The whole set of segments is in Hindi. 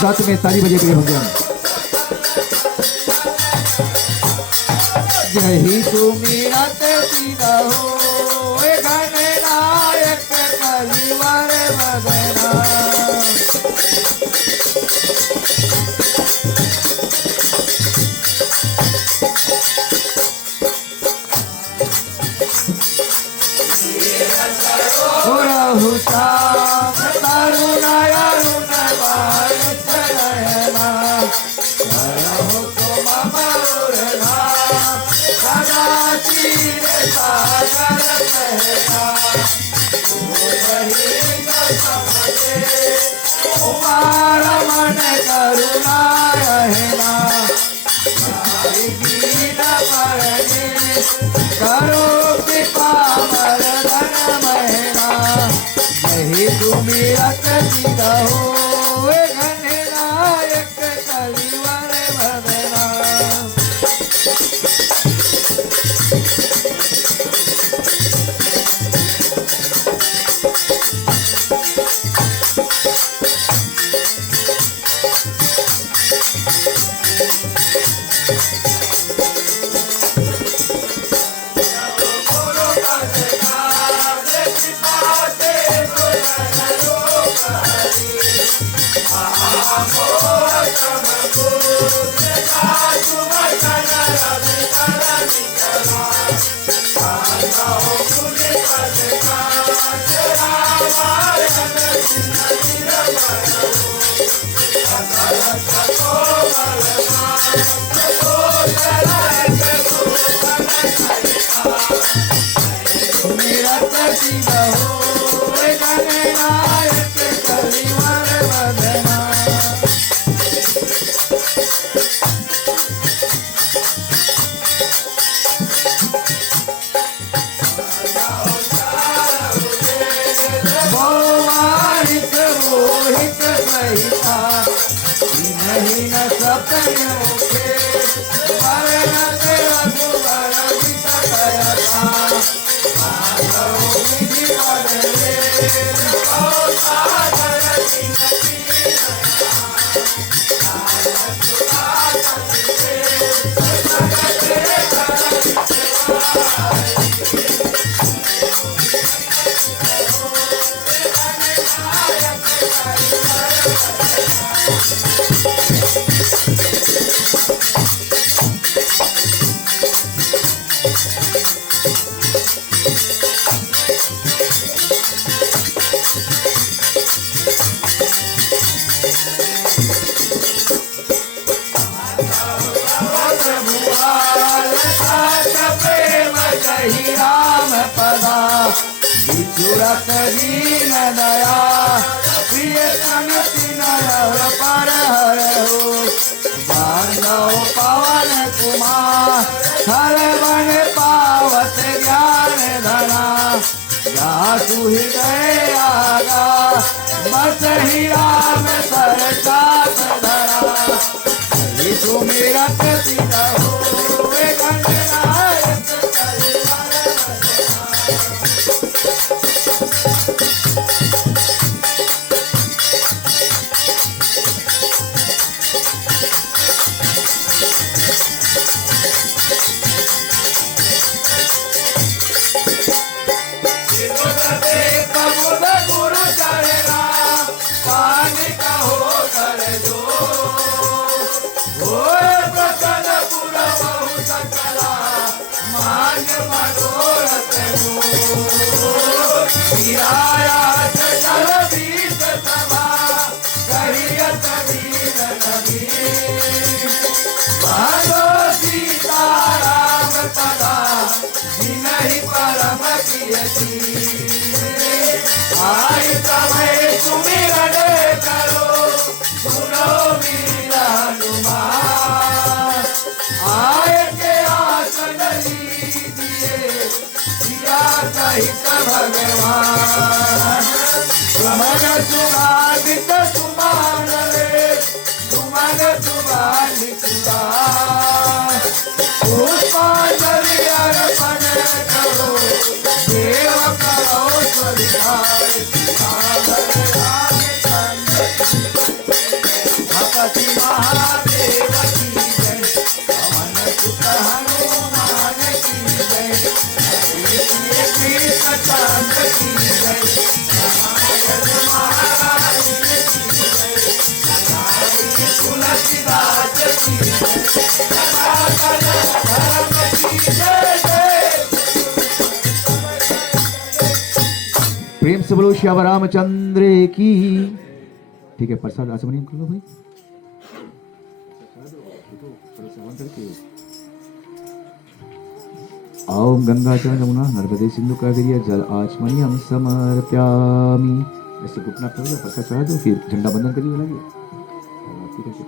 साथ में ताली बजे प्रिय भगवान। यही तू मेरा तेरा हो गणनायक कलिवर वदना। करो कृपा वरदान महीना। यही तू मेरा तेरा हो गणनायक कलिवर वदना। बिछुड़त दीन दया प्रिय समिति नर पर हर हो। बांधव पवन कुमार हर बन पावत ज्ञान धना। या सुहृदय आगा बस ही राम सरसात धरा। यही तू मेरा तेरा हो गणनायक कलिवर आई समय सुमिरन करो सुनो मेरा हनुमान। आए के आसन लीजिए सिया सहित भगवान। सुमन सुगंधित सुमन रे सुमन सुगंधित सुमन पुष्पांजलि अर्पण करो देव करो स्वीकार भगवती महादेव की जय पवन सुत हनुमान की जय कृष्ण चंद्र की जय रामायण महाराज की जय तुलसीदास की जय सनातन धर्म की जय जय। प्रेम से बोलो श्याम रामचंद्र की। ठीक है, प्रसाद आसमनी कर लो भाई। ओम गंगा च यमुना नर्मदे सिंधु कावेरी जल आचमनीयम समर्प्यामि। ऐसे घुटना करो, प्रसाद चढ़ा दो, फिर झंडा बंधन करिए लगे। ठीक है, फिर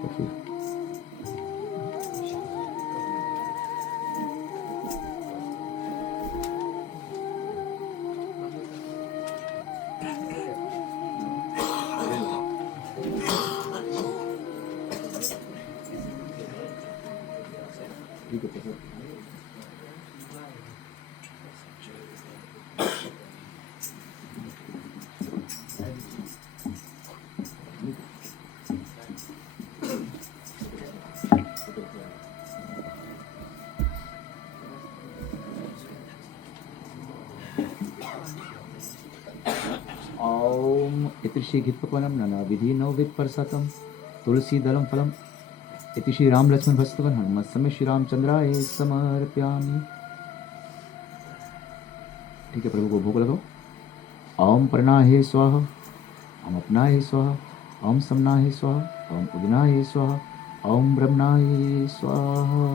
ठीक है प्रसाद। ओम इति श्री घृतपक्वनं नानाविधि नवविध प्रसादम तुलसी दलम फलम इति श्री राम लक्ष्मण भस्तवन हनुमत समय श्री रामचंद्राय समर्प्यामि। ठीक है, प्रभु को भोग लगाओ। ओम प्रणाहे स्वाहा, ओम अपनाहे स्वाहा, ओम समनाहे स्वाहा, ओम उदनाहे स्वाहा, ओम ब्रह्मणाहे स्वाहा।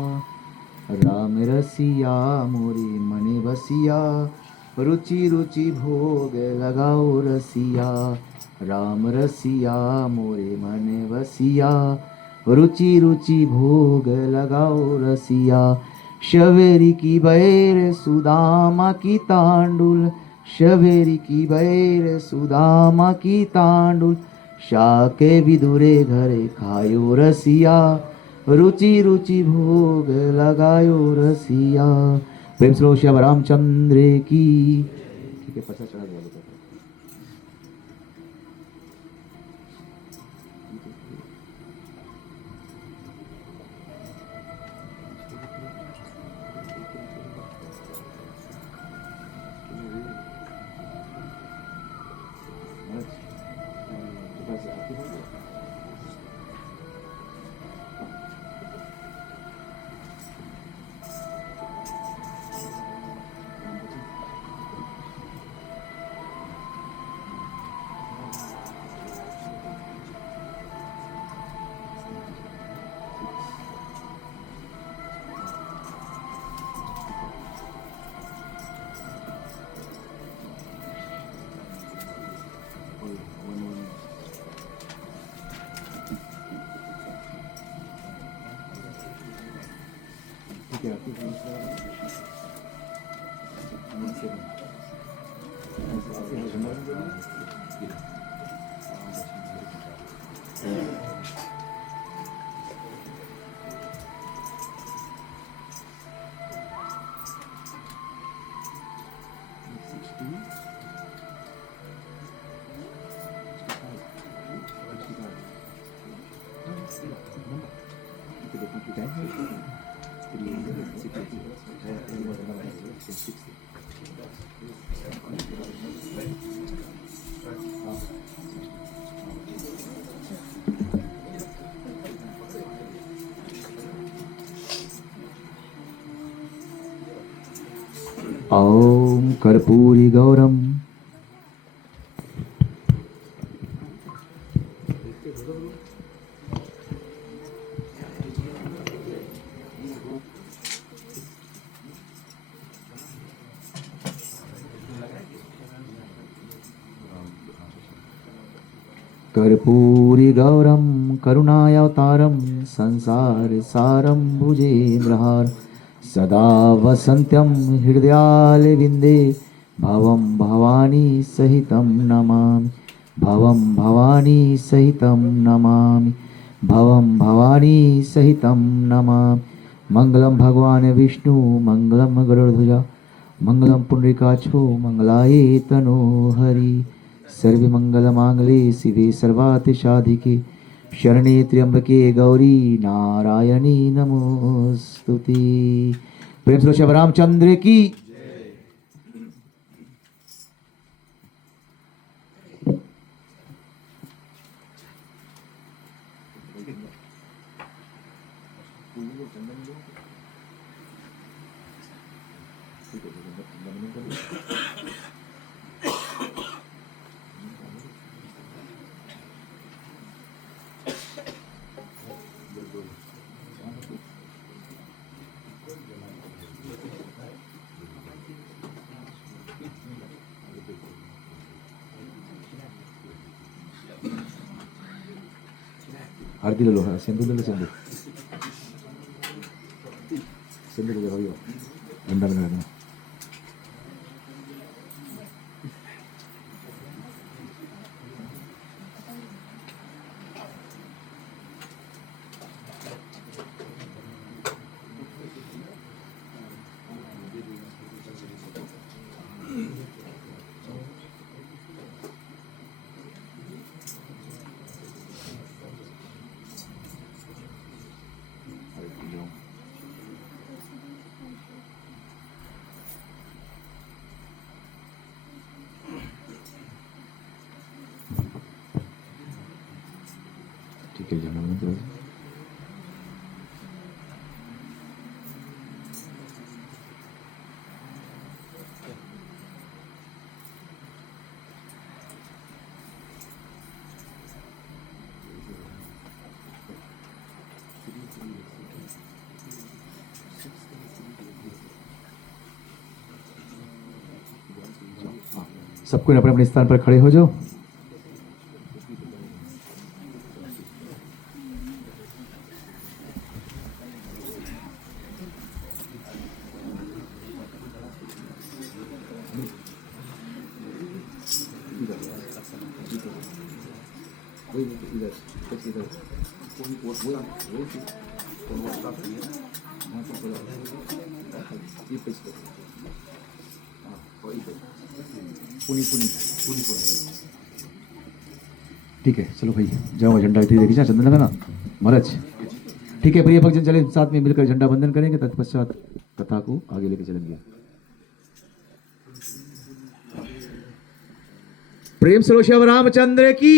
राम रसिया मोरे मने बसिया रुचि रुचि भोग लगाओ रसिया। राम रसिया मोरे मने बसिया रुचि रुचि भोग लगाओ रसिया। शवेरी की बैर सुदामा की तांडुल, शवेरी की बैर सुदामा की तांडुल। शाके विदुरे घरे खायो रसिया रुचि रुचि भोग लगायो रसिया। प्रेम श्री श्याम रामचंद्र की। ठीक है, प्रसाद चढ़ा दिया। ओम कर्पूरी गौरम कर्पूरी गौरम करुणावतारम संसार सारम भुजेन्द्रहार सदा वसन्त्यं हृदयालविन्दे भवं भवानी सहितं नमामि। भवं भवानी सहितं नमामि भवं भवानी सहितं नमामि मंगलम भगवान विष्णु मंगलम गरुड़ध्वजा मंगलम पुंडरीकाक्षो मंगलाय तनोहरि सर्वमंगलमांगल्ये शिवे सर्वार्थिसाधिके शरणे त्र्यंबके गौरी नारायणी नमोस्तुते। प्रेम से श्री रामचंद्र की। हल्दी ले लो, सिंदूर ले लो, सिंदूर सिंदूर ले लो, झंडा बना देना। ठीक है, झंडा बना दो। सबको अपने अपने स्थान पर खड़े हो जाओ। ठीक है, चलो भाई जाओ, झंडा इधर देखिए, चंदन लगाना महाराज। ठीक है, प्रिय भक्तजन, चले साथ में मिलकर झंडा बंधन करेंगे, तत्पश्चात कथा को आगे लेके चलेंगे। प्रेम से श्री रामचंद्र की।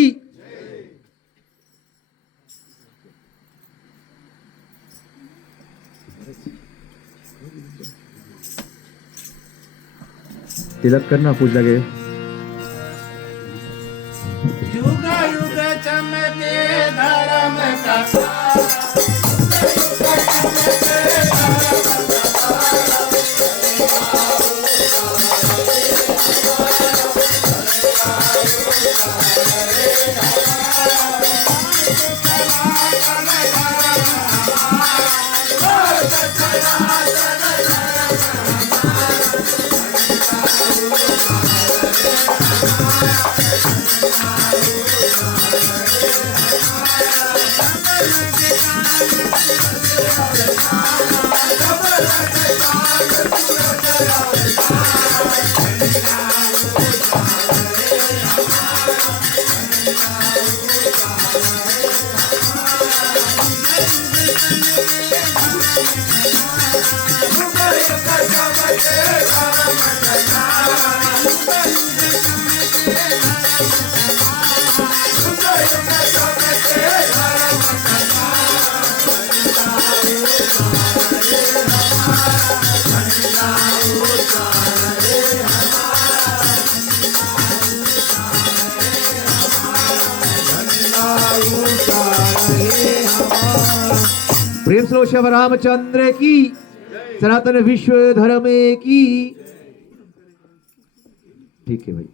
तिलक करना पूजा के। युग युग चमके धर्म कथा, प्रेम से शिव रामचंद्र की। सनातन विश्व धर्म की। ठीक है भाई।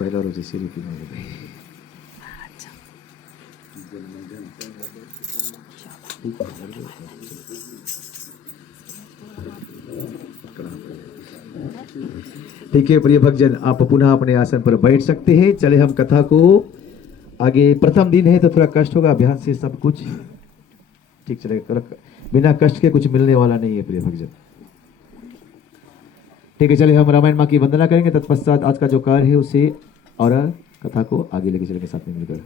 पहला रोज इसी रीति में ठीक है प्रिय भक्तजन, आप पुनः अपने आसन पर बैठ सकते हैं। चले हम कथा को आगे। प्रथम दिन है तो थोड़ा कष्ट होगा, अभ्यास से सब कुछ ठीक चलेगा। बिना कष्ट के कुछ मिलने वाला नहीं है प्रिय भक्तजन। ठीक है, चलिए हम रामायण माँ की वंदना करेंगे, तत्पश्चात आज का जो कार्य है उसे और कथा को आगे लेके चलेंगे साथ में मिलकर।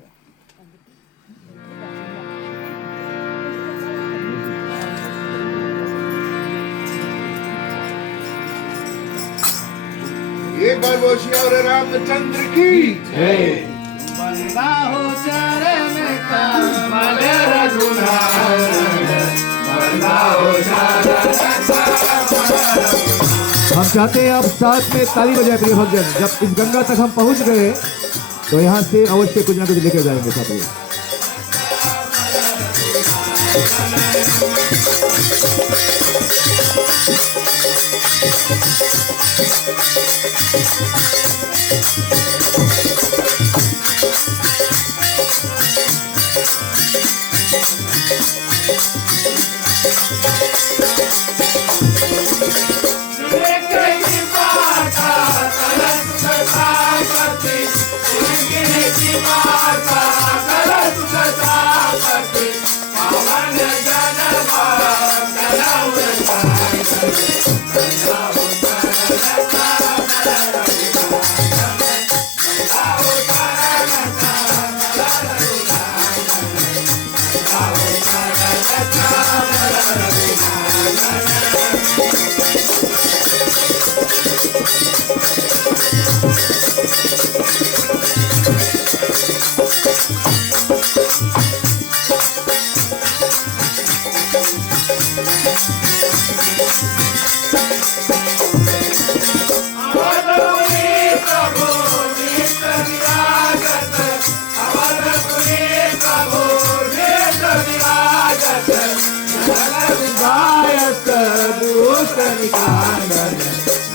एक बार बोल श्री और रामचंद्र की जय। बंदा हो चरण कमल रघुनाथ, बंदा हो चरण कमल। हम चाहते हैं आप साथ में ताली बजाए प्रिय भक्तजन। जब इस गंगा तक हम पहुंच गए तो यहाँ से अवश्य कुछ ना कुछ लेकर जाएंगे साथ में।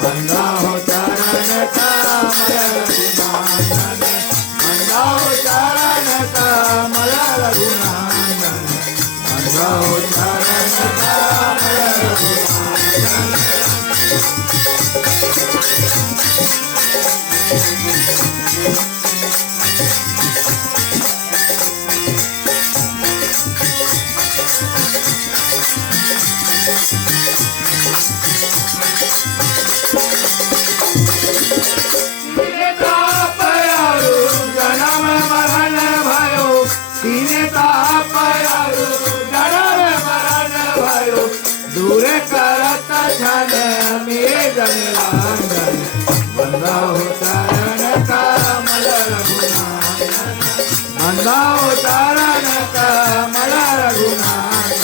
बंदा हो चरण कमल रघुनाथ, बंदा हो चरण कमल रघुनाथ, बंदा हो चरण कमल रघुनाथ। दूर करत छन मेघ निरांजन, बंदा हो चरण कमल रघुनाथ, बंदा हो चरण कमल रघुनाथ,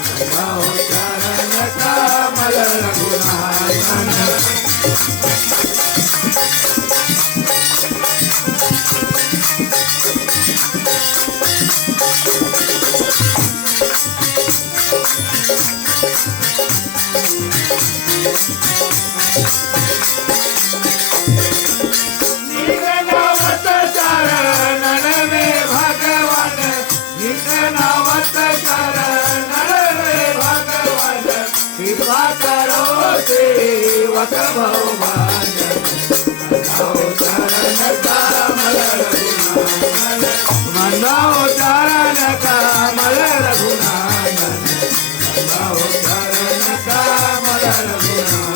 बंदा हो चरण कमल रघुनाथ। कृपा करो सेवक भगवान, बंदा हो चरण कमल रघुनाथ, बंदा हो चरण कमल रघुनाथ, बंदा हो चरण कमल रघुनाथ।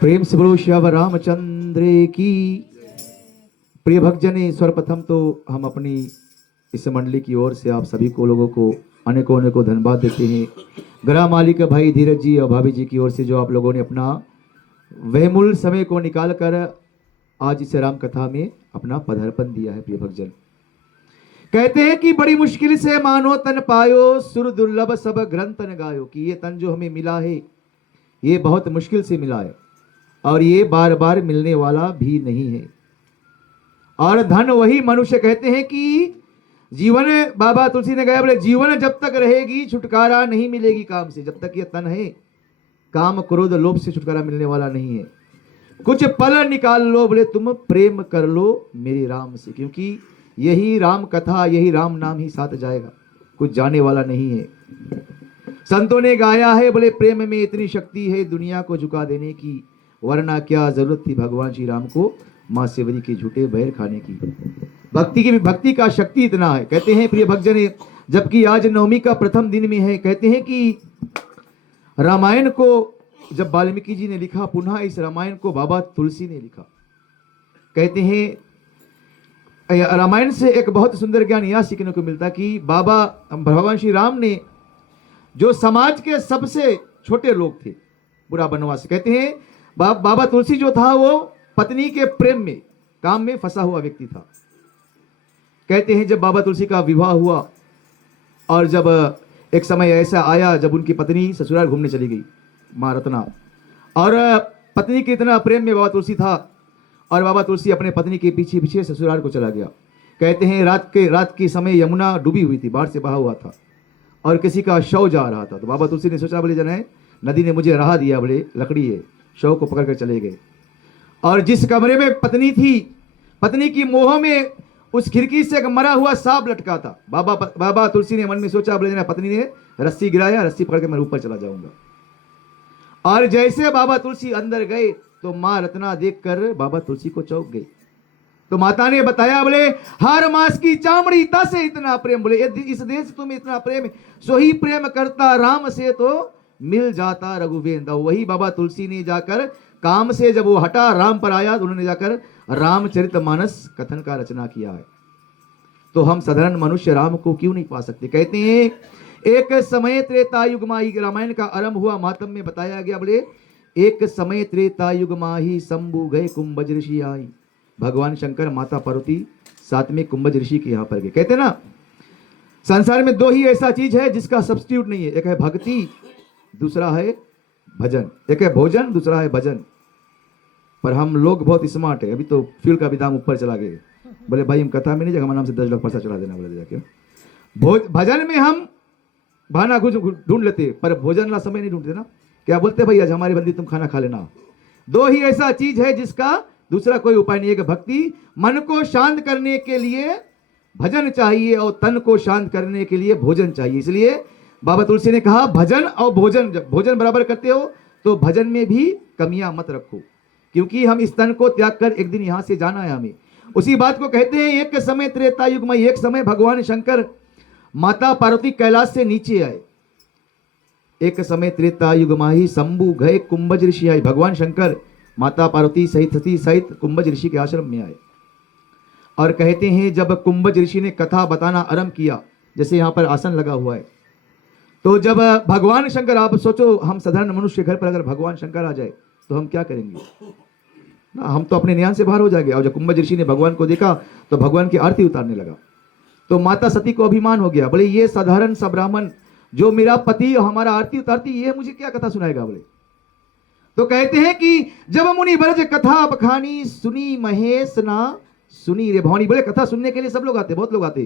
प्रेम से बोलो श्याम रामचंद्र की। प्रिय भक्तजन, सर्वप्रथम तो हम अपनी इस मंडली की ओर से आप सभी को लोगों को अनेकों अनेकों धन्यवाद देते हैं। ग्राम मालिक भाई धीरज जी और भाभी जी की ओर से जो आप लोगों ने अपना वहमूल समय को निकाल कर आज इस राम कथा में अपना पधारपन दिया है। प्रिय भक्तजन, कहते हैं कि बड़ी मुश्किल से मानो तन पायो, सुर दुर्लभ सब ग्रंथन गायो, कि ये तन जो हमें मिला है ये बहुत मुश्किल से मिला है और ये बार बार मिलने वाला भी नहीं है। और धन वही मनुष्य कहते हैं कि जीवन, बाबा तुलसी ने कहा बोले जीवन जब तक रहेगी छुटकारा नहीं मिलेगी काम से। जब तक ये तन है काम क्रोध लोभ से छुटकारा मिलने वाला नहीं है। कुछ पल निकाल लो बोले तुम प्रेम कर लो मेरे राम से, क्योंकि यही राम कथा यही राम नाम ही साथ जाएगा, कुछ जाने वाला नहीं है। संतों ने गाया है बोले प्रेम में इतनी शक्ति है दुनिया को झुका देने की, वरना क्या जरूरत थी भगवान श्री राम को मां सेवरी के झूठे बैर खाने की। भक्ति का शक्ति इतना है। कहते हैं प्रिय भक्तजन, जबकि आज नवमी का प्रथम दिन में है, कहते हैं कि रामायण को जब वाल्मीकि जी ने लिखा, पुनः इस रामायण को बाबा तुलसी ने लिखा। कहते हैं रामायण से एक बहुत सुंदर ज्ञान यह सीखने को मिलता कि बाबा भगवान श्री राम ने जो समाज के सबसे छोटे लोग थे पूरा बनवास, कहते हैं बाबा तुलसी जो था वो पत्नी के प्रेम में काम में फंसा हुआ व्यक्ति था। कहते हैं जब बाबा तुलसी का विवाह हुआ और जब एक समय ऐसा आया जब उनकी पत्नी ससुराल घूमने चली गई माँ रत्ना, और पत्नी के इतना प्रेम में बाबा तुलसी था और बाबा तुलसी अपने पत्नी के पीछे पीछे ससुराल को चला गया। कहते हैं रात के समय यमुना डूबी हुई थी, बाढ़ से बहा हुआ था और किसी का शव जा रहा था। तो बाबा तुलसी ने सोचा बोले जन नदी ने मुझे राह दिया, बोले लकड़ी है, शव को पकड़ कर चले गए। और जिस कमरे में पत्नी थी, पत्नी की मोह में उस खिड़की से एक मरा हुआ सांप लटका था। बाबा तुलसी ने मन में सोचा बोले पत्नी ने रस्सी गिराया, रस्सी पकड़ के मैं ऊपर चला जाऊंगा। और जैसे बाबा तुलसी अंदर गए तो मां रत्ना देखकर बाबा तुलसी को चौंक गई। तो माता ने बताया बोले हर मास की चामड़ी से इतना प्रेम, बोले इस देश तुम्हें इतना प्रेम, सो ही प्रेम करता राम से तो मिल जाता रघुवेंद्र। वही बाबा तुलसी ने जाकर काम से जब वो हटा राम पर आया तो उन्होंने जाकर रामचरितमानस कथन का रचना किया है। तो हम साधारण मनुष्य राम को क्यों नहीं पा सकते। कहते हैं एक समय त्रेता युग माही, रामायण का आरंभ हुआ मातम में बताया गया बोले एक समय त्रेता युग माही शंभु गए कुंभज ऋषि आई। भगवान शंकर माता पार्वती साथ में कुंभज ऋषि के यहाँ पर गए। कहते ना संसार में दो ही ऐसा चीज है जिसका सब्स्टिट्यूट नहीं है, एक है भक्ति, दूसरा है भजन। एक है भोजन, दूसरा है भजन। पर हम लोग बहुत स्मार्ट है, अभी तो फ्यूल का भी दाम ऊपर चला गया। बोले भाई हम कथा में नहीं जाएगा, हमारे नाम से 10 लाख पैसा चढ़ा देना, बोले जाके भजन में हम बहाना कुछ ढूंढ लेते पर भोजन ला समय नहीं ढूंढते ना। क्या बोलते भाई आज हमारी बंदी तुम खाना खा लेना। दो ही ऐसा चीज है जिसका दूसरा कोई उपाय नहीं है। भक्ति, मन को शांत करने के लिए भजन चाहिए और तन को शांत करने के लिए भोजन चाहिए। इसलिए बाबा तुलसी ने कहा भजन और भोजन, जब भोजन बराबर करते हो तो भजन में भी कमियां मत रखो, क्योंकि हम इस तन को त्याग कर एक दिन यहां से जाना है हमें। उसी बात को कहते हैं एक समय त्रेता युग में, एक समय भगवान शंकर माता पार्वती कैलाश से नीचे आए। एक समय त्रेता युग माही शंभु गए कुंभज ऋषि आए। भगवान शंकर माता पार्वती सहित सती सहित कुंभज ऋषि के आश्रम में आए और कहते हैं जब कुंभज ऋषि ने कथा बताना आरंभ किया, जैसे यहाँ पर आसन लगा हुआ है, तो जब भगवान शंकर, आप सोचो हम साधारण मनुष्य घर पर अगर भगवान शंकर आ जाए तो हम क्या करेंगे ना, हम तो अपने न्याय से बाहर हो जाएंगे। और जब कुंभज ऋषि ने भगवान को देखा तो भगवान की आरती उतारने लगा। तो माता सती को अभिमान हो गया, बोले ये साधारण सा ब्राह्मण जो मेरा पति हमारा आरती उतारती, ये मुझे क्या कथा सुनाएगा। बोले तो कहते हैं कि जब मुनि बरज कथा बखानी सुनी महेश ना सुनी रे भवानी। बोले कथा सुनने के लिए सब लोग आते, बहुत लोग आते,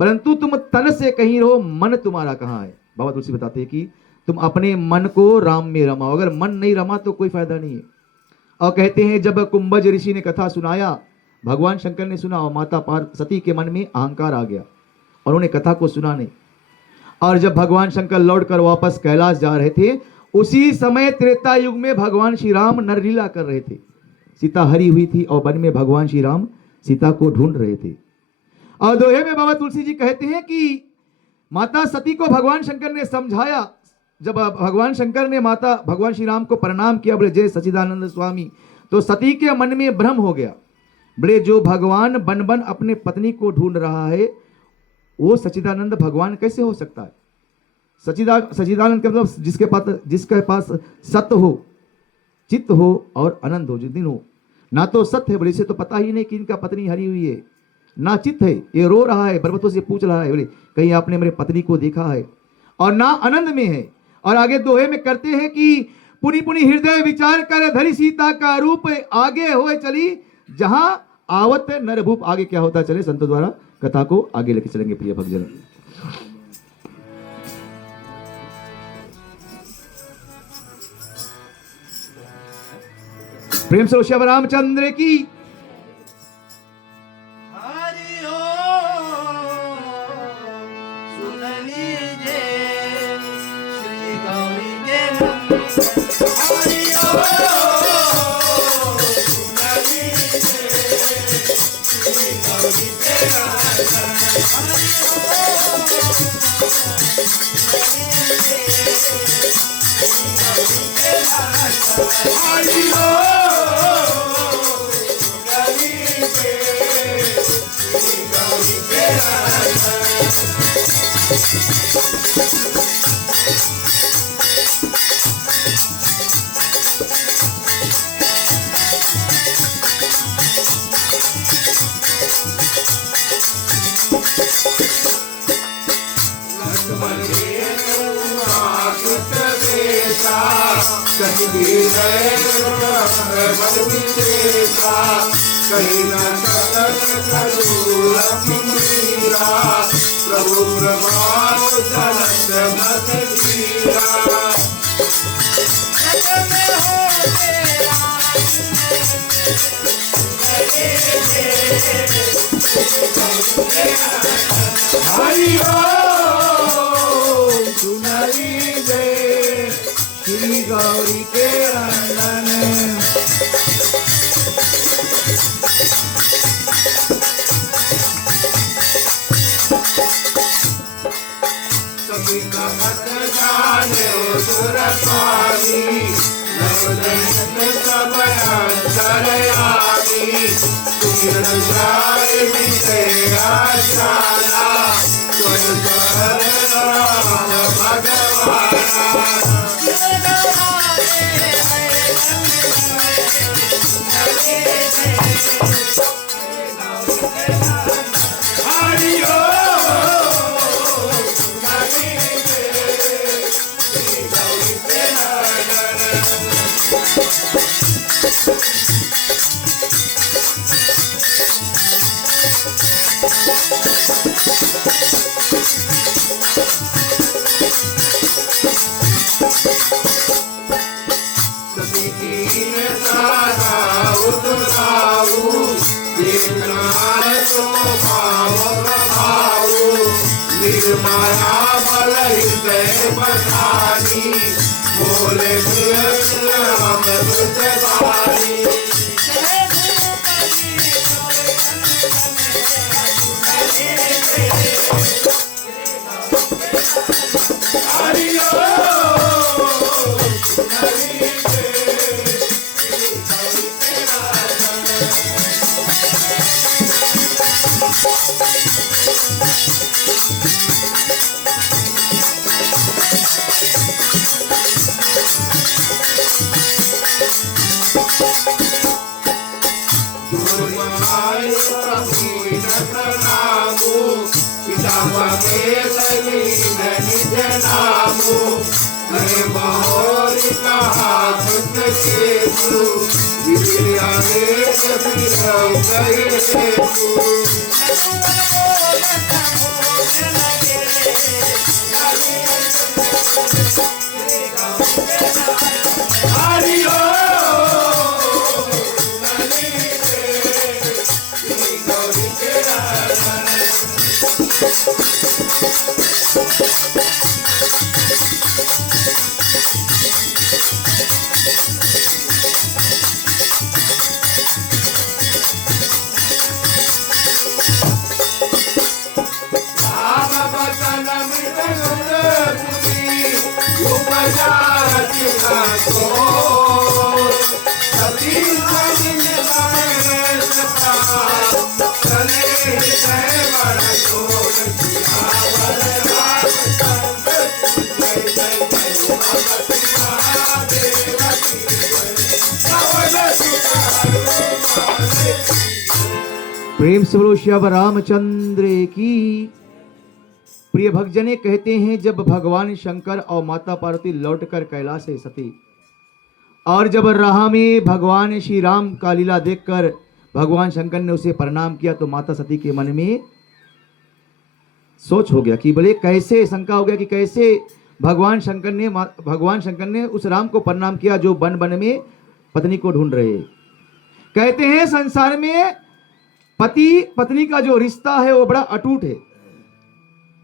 परंतु तुम तन से कहीं रहो, मन तुम्हारा कहाँ है। बाबा तुलसी बताते हैं कि तुम अपने मन को राम में रमाओ, अगर मन नहीं रमा तो कोई फायदा नहीं है। और कहते हैं जब कुंभज ऋषि ने कथा सुनाया, भगवान शंकर ने सुना और माता सती के मन में अहंकार आ गया और उन्होंने कथा को सुना नहीं। और जब भगवान शंकर लौटकर वापस कैलाश जा रहे थे, उसी समय त्रेता युग में भगवान श्री राम नरलीला कर रहे थे। सीता हरी हुई थी और वन में भगवान श्री राम सीता को ढूंढ रहे थे। और दोहे में बाबा तुलसी जी कहते हैं कि माता सती को भगवान शंकर ने समझाया। जब भगवान शंकर ने माता भगवान श्री राम को प्रणाम किया, बोले जय सच्चिदानंद स्वामी, तो सती के मन में भ्रम हो गया। बोले जो भगवान बन बन अपने पत्नी को ढूंढ रहा है वो सच्चिदानंद भगवान कैसे हो सकता है? सच्चिदानंद का मतलब जिसके पास सत्य हो, चित्त हो और आनंद हो, जिस दिन हो। ना तो सत्य है, बोले इसे तो पता ही नहीं कि इनका पत्नी हरी हुई है। ना चित्त है, ये रो रहा है, पर्वतों से पूछ रहा है, बोले कहीं आपने मेरे पत्नी को देखा है? और ना आनंद में है। और आगे दोहे में करते हैं कि पुनि पुनि हृदय विचार कर धरी सीता का रूप, आगे होए चली जहां आवत नरभूप। आगे क्या होता चले, संतों द्वारा कथा को आगे लेके चलेंगे प्रिय भक्तजन। प्रेम से श्याम रामचंद्र की। कहीं भी कहीं न प्रभु प्रभाव जनक मत लीला। हरि ओम सुनाई दे श्री गौरी के नंदन। सभी मत जाने सुर पानी, नवदयित सब अंतर आदि। तुम जाए विषय आचारा, स्वयं राम भगवान। माया बल हृदय बसानी, बोले राम बुझवानी। हरि प्रेम से बोलो श्याम रामचंद्र की। प्रिय भक्तजने कहते हैं जब भगवान शंकर और माता पार्वती लौटकर कैलाश से सती और जब राह में भगवान श्री राम का लीला देखकर भगवान शंकर ने उसे प्रणाम किया तो माता सती के मन में सोच हो गया कि बोले कैसे, शंका हो गया कि कैसे भगवान शंकर ने उस राम को प्रणाम किया जो वन वन में पत्नी को ढूंढ रहे। कहते हैं संसार में पति पत्नी का जो रिश्ता है वो बड़ा अटूट है।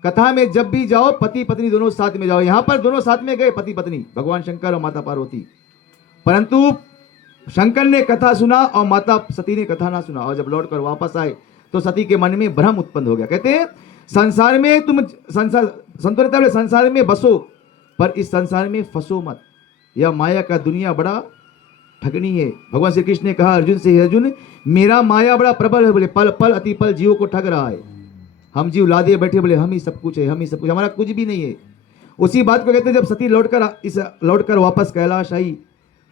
कथा में जब भी जाओ पति पत्नी दोनों साथ में जाओ। यहां पर दोनों साथ में गए पति पत्नी, भगवान शंकर और माता पार्वती, परंतु शंकर ने कथा सुना और माता सती ने कथा ना सुना। और जब लौट कर वापस आए तो सती के मन में भ्रम उत्पन्न हो गया। कहते हैं संसार में तुम संसार में बसो पर इस संसार में फंसो मत। यह माया का दुनिया बड़ा ठगनी है। भगवान श्री कृष्ण ने कहा अर्जुन से, अर्जुन मेरा माया बड़ा प्रबल है। बोले पल पल अति पल जीवों को ठग रहा है। हम जीव लादे बैठे बोले हम ही सब कुछ है, हम ही सब कुछ, हमारा कुछ भी नहीं है। उसी बात को कहते हैं जब सती लौटकर वापस कैलाश आई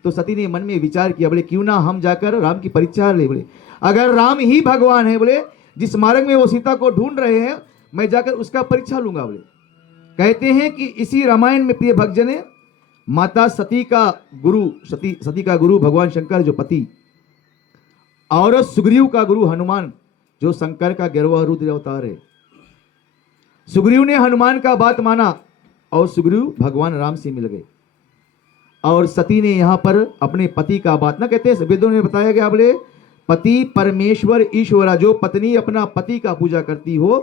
तो सती ने मन में विचार किया, बोले क्यों ना हम जाकर राम की परीक्षा ले। बोले अगर राम ही भगवान है, बोले जिस मार्ग में वो सीता को ढूंढ रहे हैं मैं जाकर उसका परीक्षा लूंगा। बोले कहते हैं कि इसी रामायण में प्रिय भक्तजन माता सती का गुरु भगवान शंकर जो पति और सुग्रीव का गुरु हनुमान जो शंकर का 11वां रुद्र अवतार है। सुग्रीव ने हनुमान का बात माना और सुग्रीव भगवान राम से मिल गए। और सती ने यहां पर अपने पति का बात ना कहते हैं, वेदों में बताया गया बोले पति परमेश्वर ईश्वरा, जो पत्नी अपना पति का पूजा करती हो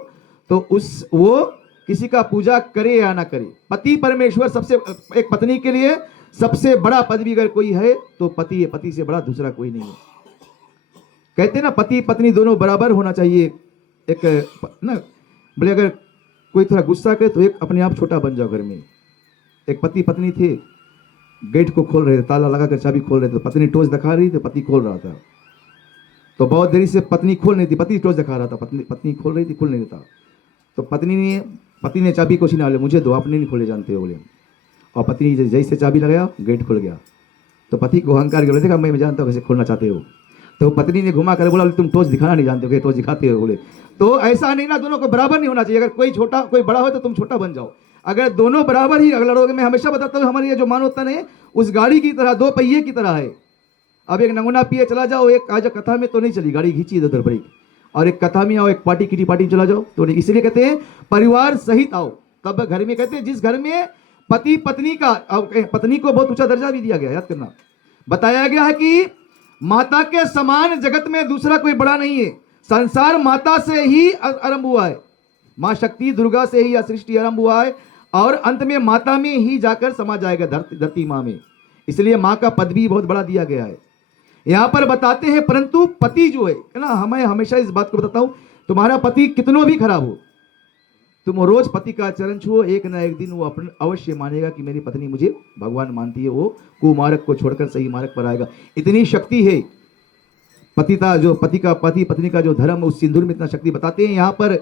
तो वो किसी का पूजा करे या ना करे, पति परमेश्वर सबसे, एक पत्नी के लिए सबसे बड़ा पदवी अगर कोई है तो पति है, पति से बड़ा दूसरा कोई नहीं है। कहते ना पति पत्नी दोनों बराबर होना चाहिए। एक ना बोले अगर कोई थोड़ा गुस्सा करे तो एक अपने आप छोटा बन जाओ घर में। एक पति पत्नी थे, गेट को खोल रहे थे, ताला लगाकर चाबी खोल रहे थे, पत्नी टॉर्च दिखा रही थी, पति खोल रहा था। तो बहुत देरी से पत्नी खोल नहीं थी, पति टॉर्च दिखा रहा था, पत्नी खोल रही थी, खोल नहीं देता। तो पति ने चाबी को छीना, मुझे दो, आपने नहीं खोले जानते हो बोले। और पत्नी जैसे चाबी लगाया गेट खुल गया। तो पति को अहंकार के बोले देखा मैं जानता हूँ कैसे खोलना चाहते हो। तो पत्नी ने घुमा कर बोला तुम टॉर्च दिखाना नहीं जानते हो, टॉर्च दिखाते हो बोले। तो ऐसा नहीं ना, दोनों को बराबर नहीं होना चाहिए। अगर कोई छोटा कोई बड़ा हो तो तुम छोटा बन जाओ। अगर दोनों बराबर ही अगर लड़ोगे, मैं हमेशा बताता हूँ हमारी ये जो मानवतन है उस गाड़ी की तरह, दो पहिए की तरह है। अब एक नंगुना पिए चला जाओ, एक आज कथा में तो नहीं चली, गाड़ी खींची इधर उधर ब्रेक, और एक कथा में आओ, एक पार्टी किटी पार्टी चला जाओ तो नहीं। इसलिए कहते हैं परिवार सहित आओ तब घर में। कहते हैं जिस घर में पति पत्नी का, पत्नी को बहुत ऊंचा दर्जा भी दिया गया, याद करना, बताया गया है कि माता के समान जगत में दूसरा कोई बड़ा नहीं है। संसार माता से ही आरंभ हुआ है, मां शक्ति दुर्गा से ही सृष्टि आरंभ हुआ है और अंत में माता में ही जाकर समा जाएगा धरती मां में। इसलिए मां का पद भी बहुत बड़ा दिया गया है यहां पर बताते हैं। परंतु पति जो है ना, हमें हमेशा इस बात को बताता हूं, तुम्हारा पति कितनों भी खराब हो, तुम रोज पति का चरण छुओ, एक ना एक दिन वो अपने अवश्य मानेगा कि मेरी पत्नी मुझे भगवान मानती है, वो कुमार्ग को छोड़कर सही मार्ग पर आएगा। इतनी शक्ति है पति पत्नी का जो धर्म, उस सिंदूर में इतना शक्ति बताते हैं। यहाँ पर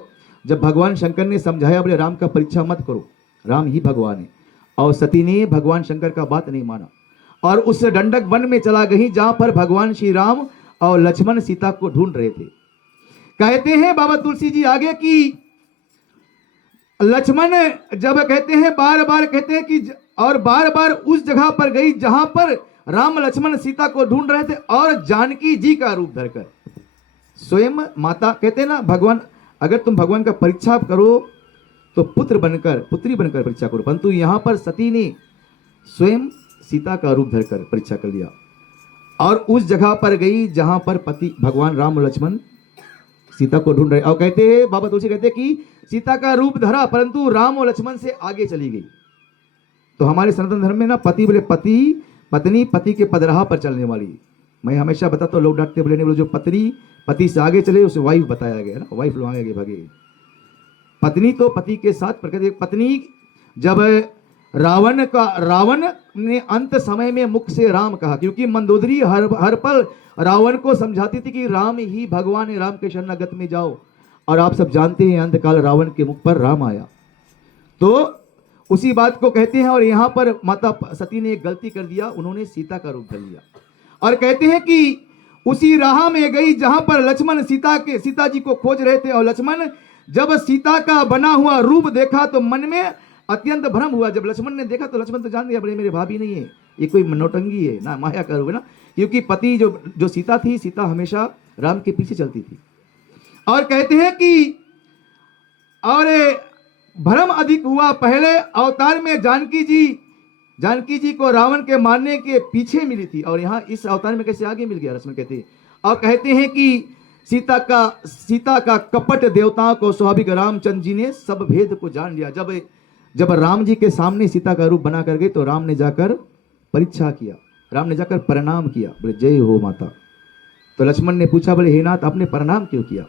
जब भगवान शंकर ने समझाया बोले राम का परीक्षा मत करो, राम ही भगवान है, और सती ने भगवान शंकर का बात नहीं माना और उस दंडक वन में चला गई जहां पर भगवान श्री राम और लक्ष्मण सीता को ढूंढ रहे थे। कहते हैं बाबा तुलसी जी आगे कि लक्ष्मण जब कहते हैं बार बार कहते हैं कि और बार बार उस जगह पर गई जहां पर राम लक्ष्मण सीता को ढूंढ रहे थे और जानकी जी का रूप धरकर स्वयं माता। कहते हैं ना भगवान, अगर तुम भगवान का परीक्षा करो तो पुत्री बनकर परीक्षा करो, परंतु यहां पर सती ने स्वयं सीता का रूप धरकर परीक्षा कर लिया और उस जगह पर गई जहां पर पति भगवान राम लक्ष्मण सीता को ढूंढ रहे। और कहते हैं बाबा तुलसी कहते हैं कि सीता का रूप धरा परंतु राम और लक्ष्मण से आगे चली गई। तो हमारे सनातन धर्म में ना पति बोले पत्नी पति के पदराह पर चलने वाली। मैं हमेशा बताता हूँ, लोग डांटते बोले नहीं, बोले जो पति से आगे चले उसे वाइफ बताया गया ना, वाइफ लोग आगे भागे। पत्नी तो पति के साथ प्रकृति। पत्नी जब रावण ने अंत समय में मुख से राम कहा, क्योंकि मंदोदरी हर पल रावण को समझाती थी कि राम ही भगवान है, राम के शरणागत में जाओ। और आप सब जानते हैं अंतकाल रावण के मुख पर राम आया, तो उसी बात को कहते हैं। और यहां पर माता सती ने एक गलती कर दिया, उन्होंने सीता का रूप धर लिया। और कहते हैं कि उसी राह में गई जहां पर लक्ष्मण सीता जी को खोज रहे थे। और लक्ष्मण जब सीता का बना हुआ रूप देखा तो मन में अत्यंत भ्रम हुआ। जब लक्ष्मण ने देखा तो लक्ष्मण तो जान गया, बड़े मेरे भाभी नहीं है, ये कोई नौटंगी है ना, माया का रूप है ना। क्योंकि पति जो सीता थी, सीता हमेशा राम के पीछे चलती थी। और कहते हैं कि और भ्रम अधिक हुआ। पहले अवतार में जानकी जी को रावण के मारने के पीछे मिली थी, और यहाँ इस अवतार में कैसे आगे मिल गया, लक्ष्मण कहते हैं। और कहते हैं कि सीता का कपट देवताओं को स्वाभाविक रामचंद्र जी ने सब भेद को जान लिया। जब राम जी के सामने सीता का रूप बना कर गए तो राम ने जाकर परीक्षा किया, राम ने जाकर प्रणाम किया, बोले जय हो माता। तो लक्ष्मण ने पूछा, बोले हे नाथ आपने प्रणाम क्यों किया?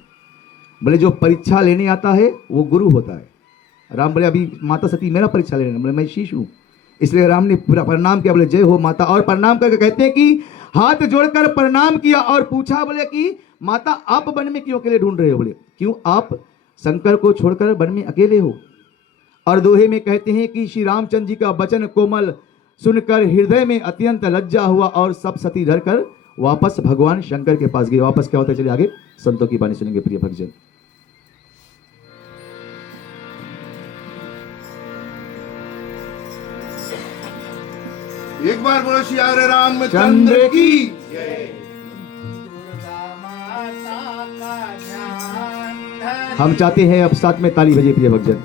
बोले जो परीक्षा लेने आता है वो गुरु होता है। राम बोले अभी माता सती मेरा परीक्षा लेने, बोले मैं शिष्य हूँ, इसलिए राम ने पूरा प्रणाम किया, बोले जय हो माता। और प्रणाम करके कहते हैं कि हाथ जोड़कर प्रणाम किया और पूछा, बोले कि माता आप वन में क्यों अकेले ढूंढ रहे हो? बोले क्यों आप शंकर को छोड़कर वन में अकेले हो? और दोहे में कहते हैं कि श्री रामचंद्र जी का वचन कोमल सुनकर हृदय में अत्यंत लज्जा हुआ और सब सती धरकर वापस भगवान शंकर के पास गए। वापस क्या होता है, चलिए आगे संतों की वाणी सुनेंगे प्रिय भक्तजन। एक बार बोलो श्री हरे रामचंद्र की। हम चाहते हैं अब साथ में ताली बजे प्रिय भक्तजन।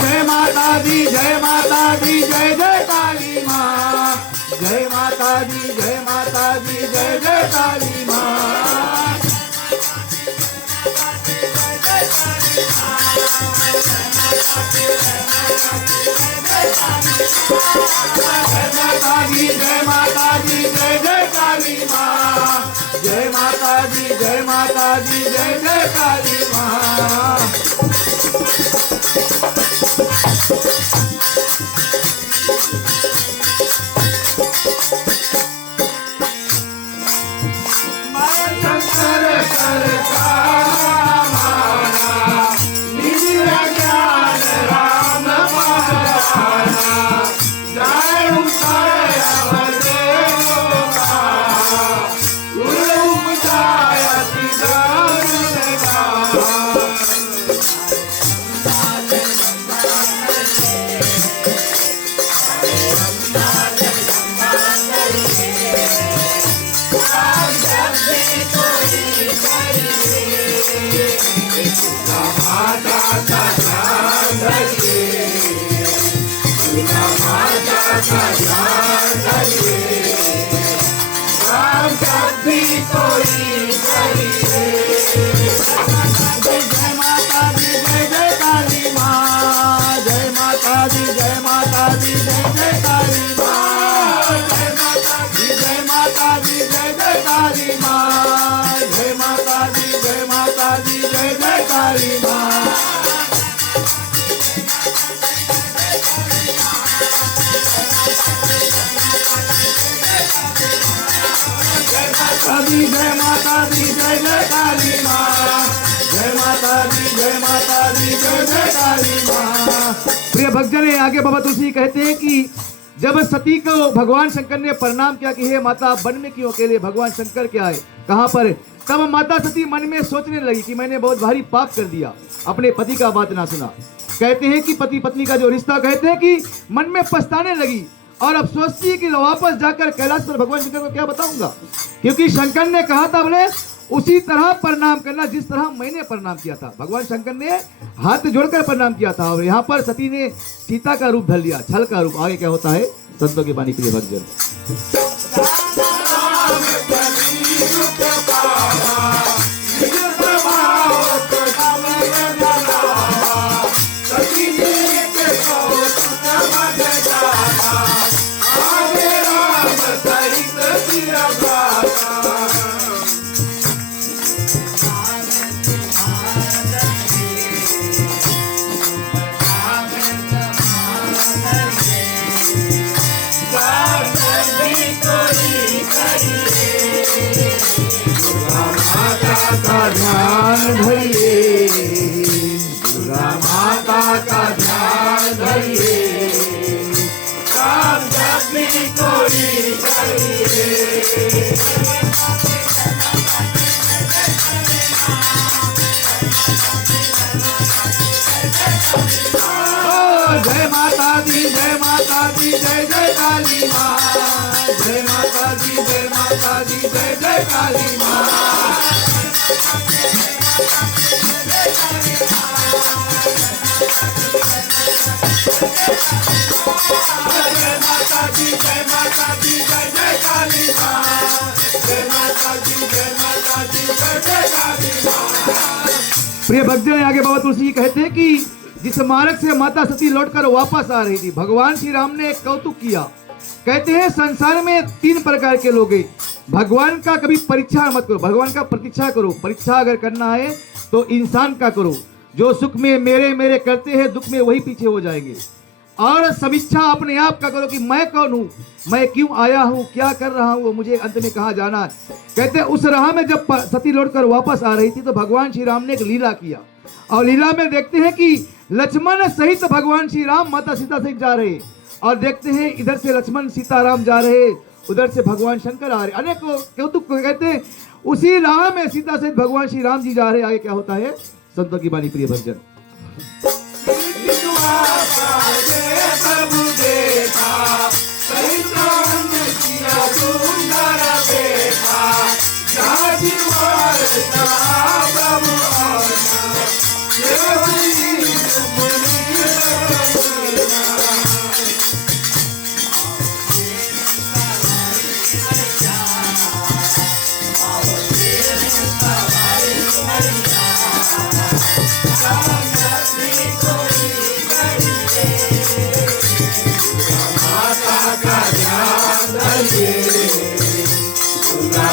जय माता दी, जय माता दी, जय जय काली माँ। जय माता दी, जय माता दी, जय जय काली माँ। जय माता दी, जय माता दी, जय जय काली माँ। जय माता दी, जय माता दी, जय जय काली माँ। जय माता दी, जय जय काली माँ। जय माता दी, जय माता दी, जय जय काली माँ। प्रिय भक्तजन, आगे बाबा तुलसी कहते हैं कि जब सती को भगवान शंकर ने प्रणाम किया कि हे माता वन में क्यों अकेले, भगवान शंकर के आए कहाँ पर, तब माता सती मन में सोचने लगी कि मैंने बहुत भारी पाप कर दिया, अपने पति का बात ना सुना। कहते हैं कि पति पत्नी का जो रिश्ता, कहते हैं कि मन में पछताने लगी और अब सोचती है कि वापस जाकर कैलाश पर भगवान शंकर को क्या बताऊंगा, क्योंकि शंकर ने कहा था बोले उसी तरह प्रणाम करना जिस तरह मैंने प्रणाम किया था। भगवान शंकर ने हाथ जोड़कर प्रणाम किया था और यहाँ पर सती ने सीता का रूप धर लिया, छल का रूप। आगे क्या होता है, संतों की वाणी प्रिय भक्तजन। सती का ध्यान धरिए, दुर्गा माता का ध्यान धरिए, काम जब भी कोई करिए। जय माता दी, जय माता दी, जय जय काली माँ। जय माता दी, जय माता दी, जय जय काली माँ। जय माता दी, जय माता दी, जय जय काली माँ। जय माता दी, जय माता दी, जय जय काली माँ। प्रिय भक्तजन, आगे बाबा तुलसी जी कहते हैं कि जिस मार्ग से माता सती लौटकर वापस आ रही थी, भगवान श्री राम ने एक कौतुक किया। कहते हैं संसार में 3 प्रकार के लोग हैं। भगवान का कभी परीक्षा मत करो, भगवान का प्रतीक्षा करो। परीक्षा अगर करना है तो इंसान का करो। जो सुख में मेरे मेरे करते हैं, दुख में वही पीछे हो जाएंगे। और समीक्षा अपने आप का करो कि मैं कौन हूँ, मैं क्यों आया हूँ, क्या कर रहा हूँ, मुझे अंत में कहाँ जाना है। कहते हैं उस राह में जब सती लौटकर वापस आ रही थी तो भगवान श्री राम ने एक लीला किया। और लीला में देखते हैं कि लक्ष्मण सहित भगवान श्री राम माता सीता सहित जा रहे, और देखते हैं इधर से लक्ष्मण सीताराम जा रहे, उधर से भगवान शंकर आ रहे। अनेक कौतुक कहते हैं उसी राह में सीता सहित भगवान श्री राम जी जा रहे। आगे क्या होता है, संतों की वाणी। प्रिय भक्तजन, प्रभु देखा, सही काम किया सुंदर देखा, जातिवार कहा प्रभु आना, देवनी मुनि रघुवीरा।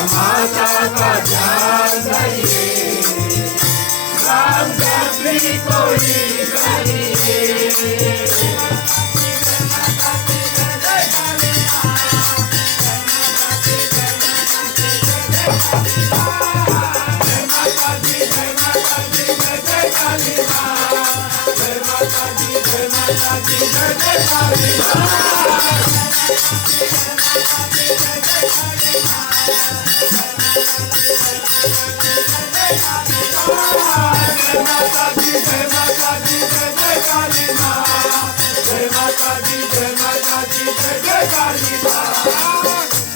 माता का ध्यान धरिए, राम जब भी कोई करिए।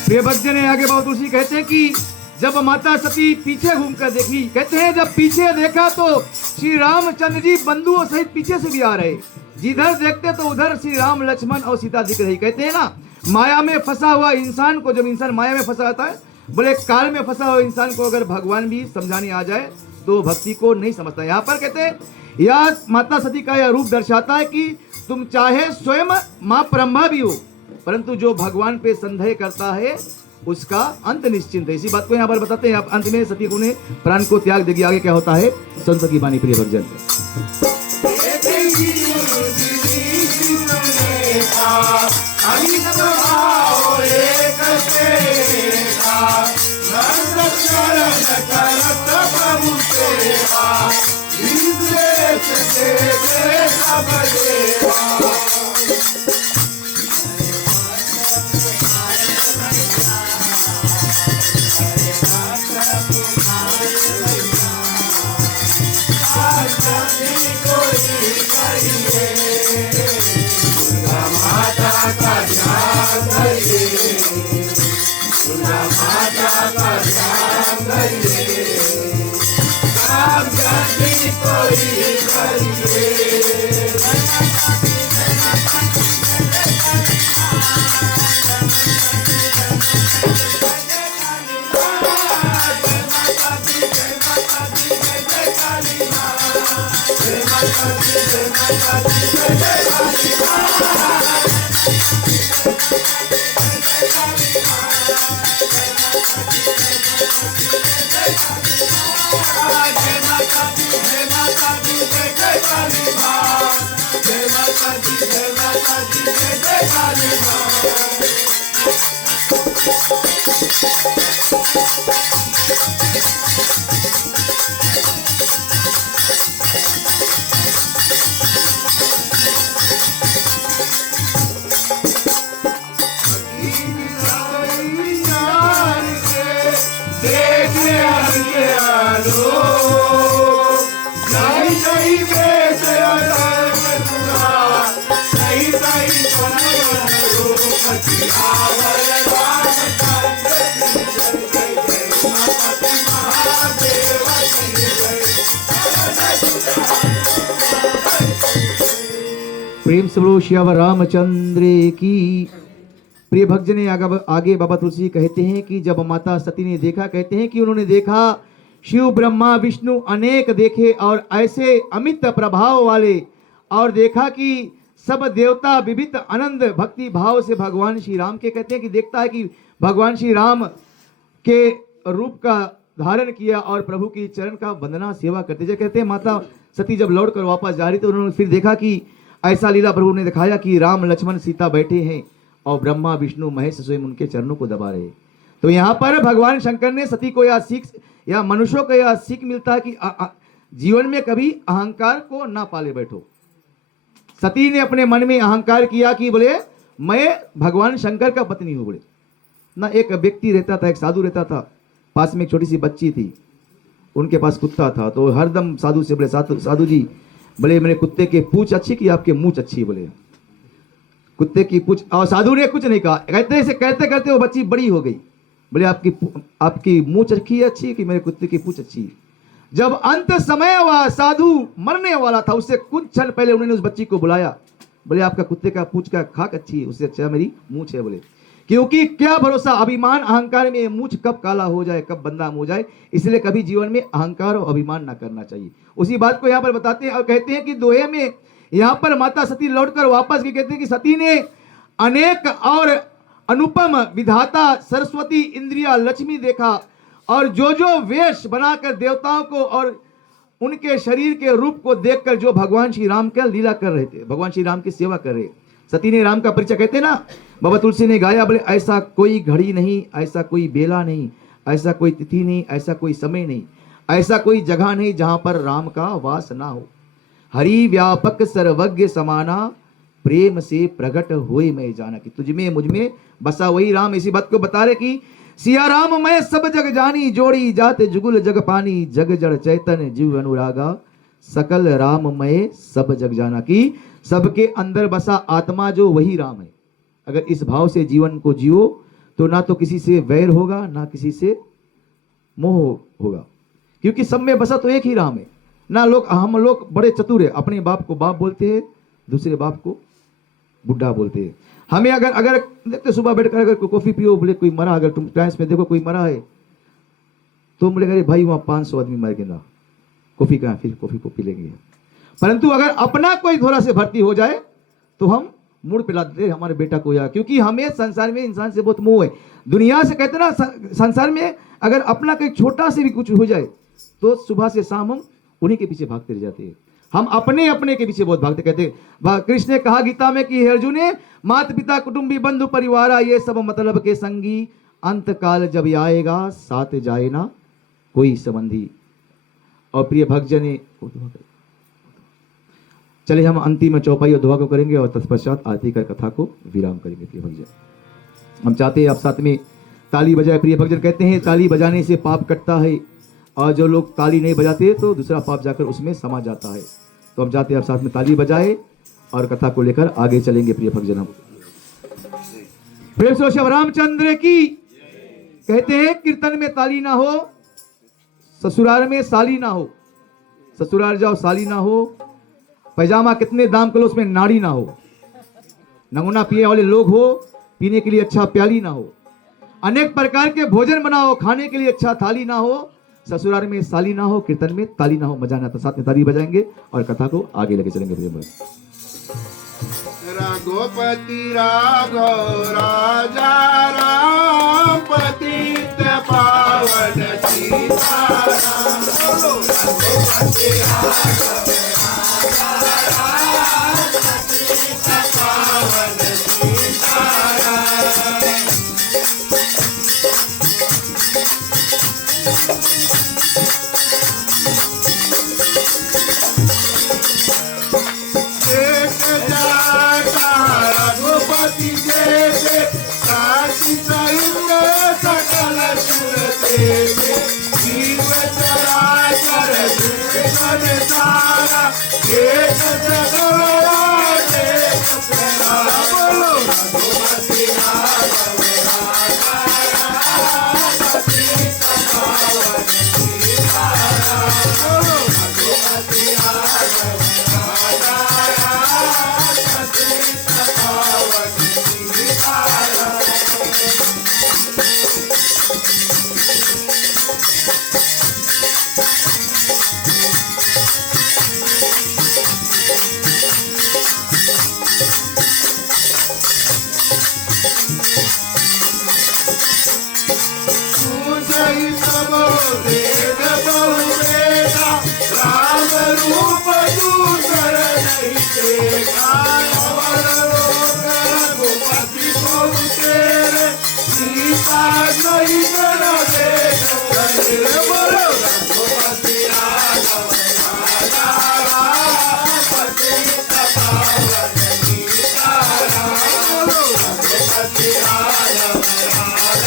प्रिय भक्तजन, आगे बाबा तुलसी कहते हैं कि जब माता सती पीछे घूमकर देखी, कहते हैं जब पीछे देखा तो श्री रामचंद्र जी बंधुओं सहित पीछे से भी आ रहे। जिधर देखते तो उधर श्री राम लक्ष्मण और सीता दिख रही। कहते हैं ना, माया में फंसा हुआ इंसान को, जब इंसान माया में फंसा रहता है, बोले काल में फंसा हुआ इंसान को अगर भगवान भी समझाने आ जाए तो भक्ति को नहीं समझता। यहाँ पर कहते हैं यह माता सती का यह रूप दर्शाता है कि तुम चाहे स्वयं माँ ब्रह्मा भी हो, परंतु जो भगवान पे संदेह करता है उसका अंत निश्चिंत है। इसी बात को यहाँ पर बताते हैं। अंत में सती को ने प्राण को त्याग देगी। आगे क्या होता है, संत की वाणी। प्रिय भक्तजन, जय माता दी जय माता दी जय जय काली माँ जय माता दी जय माता दी जय जय काली माँ प्रेम से बोलो श्याम रामचंद्र की। प्रिय भक्तजन आगे बाबा तुलसी कहते हैं कि जब माता सती ने देखा, कहते हैं कि उन्होंने देखा शिव ब्रह्मा विष्णु अनेक देखे और ऐसे अमित प्रभाव वाले, और देखा कि सब देवता विविध आनंद भक्ति भाव से भगवान श्री राम के, कहते हैं कि देखता है कि भगवान श्री राम के रूप का धारण किया और प्रभु की चरण का वंदना सेवा करते। जब कहते हैं माता सती जब लौट कर वापस जा रही तो उन्होंने फिर देखा कि ऐसा लीला प्रभु ने दिखाया कि राम लक्ष्मण सीता बैठे हैं और ब्रह्मा विष्णु महेश स्वयं उनके चरणों को दबा रहे। तो यहाँ पर भगवान शंकर ने सती को यह सीख, या मनुष्यों को यह सीख मिलता है कि जीवन में कभी अहंकार को ना पाले बैठो। सती ने अपने मन में अहंकार किया कि बोले मैं भगवान शंकर का पत्नी हूँ। बोले ना, एक व्यक्ति रहता था, एक साधु रहता था, पास में एक छोटी सी बच्ची थी, उनके पास कुत्ता था। तो हरदम साधु से बोले साधु जी, बोले मेरे कुत्ते के पूंछ अच्छी कि आपके मूंछ अच्छी? बोले कुत्ते की पूंछ। और साधु ने कुछ नहीं कहा, कहते से कहते करते वो बच्ची बड़ी हो गई। बोले आपकी मूंछ अच्छी कि मेरे कुत्ते की पूंछ अच्छी? जब अंत समय हुआ, साधु मरने वाला था, उससे कुछ क्षण पहले उन्होंने उस बच्ची को बुलाया। बोले आपका कुत्ते का पूंछ का खाक अच्छी है, उससे अच्छा मेरी मूंछ है। बोले क्योंकि क्या भरोसा, अभिमान अहंकार में मूंछ कब काला हो जाए, कब बदनाम हो जाए, इसलिए कभी जीवन में अहंकार और अभिमान ना करना चाहिए। उसी बात को यहाँ पर बताते हैं और कहते हैं कि दोहे में यहाँ पर माता सती लौटकर वापस गई। कहते हैं कि सती ने अनेक और अनुपम विधाता सरस्वती इंद्रिया लक्ष्मी देखा, और जो जो वेश बनाकर देवताओं को और उनके शरीर के रूप को देखकर जो भगवान श्री राम का लीला कर रहे थे, भगवान श्री राम की सेवा कर रहे। सती ने राम का परिचय, कहते ना बाबा तुलसी ने गाया, बोले ऐसा कोई घड़ी नहीं, ऐसा कोई बेला नहीं, ऐसा कोई तिथि नहीं, ऐसा कोई समय नहीं, ऐसा कोई जगह नहीं जहां पर राम का वास ना हो। हरि व्यापक सर्वज्ञ समाना, प्रेम से प्रकट हुए मैं जाना, कि तुझ में मुझ में बसा वही राम। इसी बात को बता रहे कि सिया राम मैं सब जग जानी, जोड़ी जाते जुगुल जग पानी, जग जड़ चैतन जीव अनुरागा, सकल राम मैं सब जग जाना, की सबके अंदर बसा आत्मा जो वही राम है। अगर इस भाव से जीवन को जियो तो ना तो किसी से वैर होगा, ना किसी से मोह होगा, क्योंकि सब में बसा तो एक ही राम है ना। हम लोग बड़े चतुर है, अपने बाप को बाप बोलते हैं, दूसरे बाप को बुढ़ा बोलते हैं। हमें अगर देखते सुबह बैठकर अगर कॉफी पियो, बोले कोई मरा, अगर तुम टाइम्स में देखो कोई मरा है तो बोले अरे भाई वहां 500 आदमी मर गए ना, कॉफी कहाँ, फिर कॉफी को पी लेंगे। परंतु अगर अपना कोई थोड़ा से भर्ती हो जाए तो हम मुड़ पिला देते हमारे बेटा को, या क्योंकि हमें संसार में इंसान से बहुत मोह है। दुनिया से कहते ना, संसार में अगर अपना कोई छोटा से भी कुछ हो जाए तो सुबह से शाम हम उन्हीं के पीछे भागते रह जाते हैं। हम अपने के पीछे बहुत भागते। कहते कृष्ण ने कहा गीता में कि हे अर्जुन, माता पिता कुटुंबी बंधु परिवार ये सब मतलब के संगी, अंत काल जब आएगा साथ जाए ना कोई संबंधी। और प्रिय भक्तजन, चले हम अंतिम चौपाई और दुआ को करेंगे और तत्पश्चात आरती कर कथा को विराम करेंगे। प्रिय भक्तजन, हम चाहते हैं आप साथ में ताली बजाए। प्रिय भक्तजन, कहते हैं ताली बजाने से पाप कटता है, और जो लोग ताली नहीं बजाते तो दूसरा पाप जाकर उसमें समा जाता है। तो हम चाहते हैं आप साथ में ताली बजाए और कथा को लेकर आगे चलेंगे। प्रिय भक्तजन, हम प्रेम से श्री रामचंद्र की। कहते हैं कीर्तन में ताली ना हो, ससुराल में साली ना हो। ससुराल जाओ साली ना हो, पैजामा कितने दाम का लो उसमें नाड़ी ना हो, नमूना पिए वाले लोग हो, पीने के लिए अच्छा प्याली ना हो, अनेक प्रकार के भोजन बनाओ, खाने के लिए अच्छा थाली ना हो, ससुराल में साली ना हो, कीर्तन में ताली ना हो, मजा ना। तो साथ में ताली बजाएंगे और कथा को आगे लेके चलेंगे। रघुपति राघव राजा राम पतित पावन सीताराम बोलो रघुपति राघव पावन सीताराम एक जाता रघुपति जैसे काशी सहित सकल सुर देखे जीव चराचर जीवन सारा एक जगवरा देख तेरा बोलो रघुपति राघव राघव सीता पावन सीताराम बोलो रघुपति राघव राम रूप दूसर नहीं देखा रघुपति को तेरे सीता नहीं कर देख बोलो रघुपति राघव राघव पावन सीताराम बोलो रघुपति राघव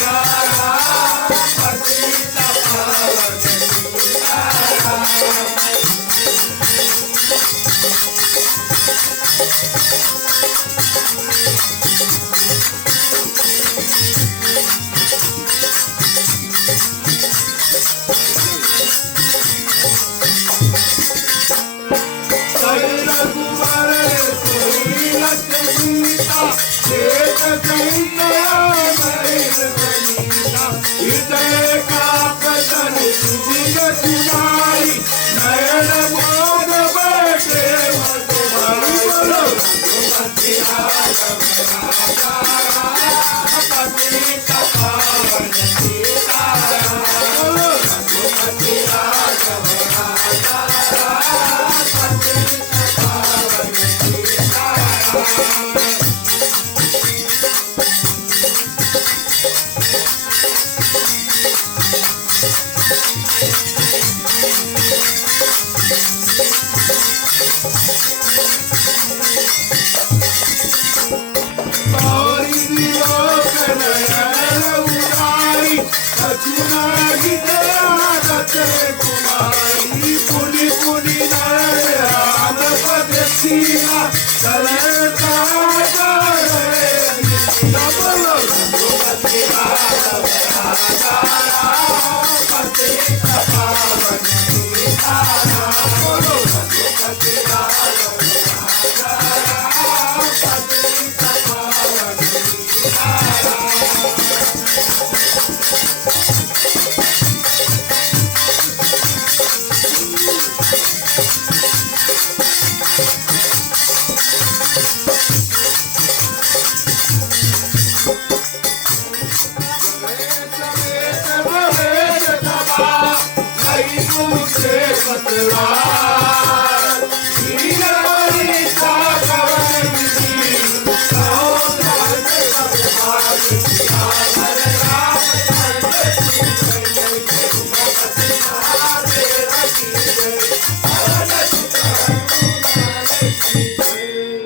राघव सीता पावन रघुवर सोई लक्ष्मीता एक सैन्या हृदय का पतन सुधिक सुनाई नयन मोद बैठे मधुबरी बोलो रघुपति राघव सीता पावन सीताराम बोलो रघुपति राघव कुमारी पुनि पुनि राम पद सीना चलता बोलो रघुपति राघव सीता पावन सीताराम बोलो रघुपति राघव सीता पावन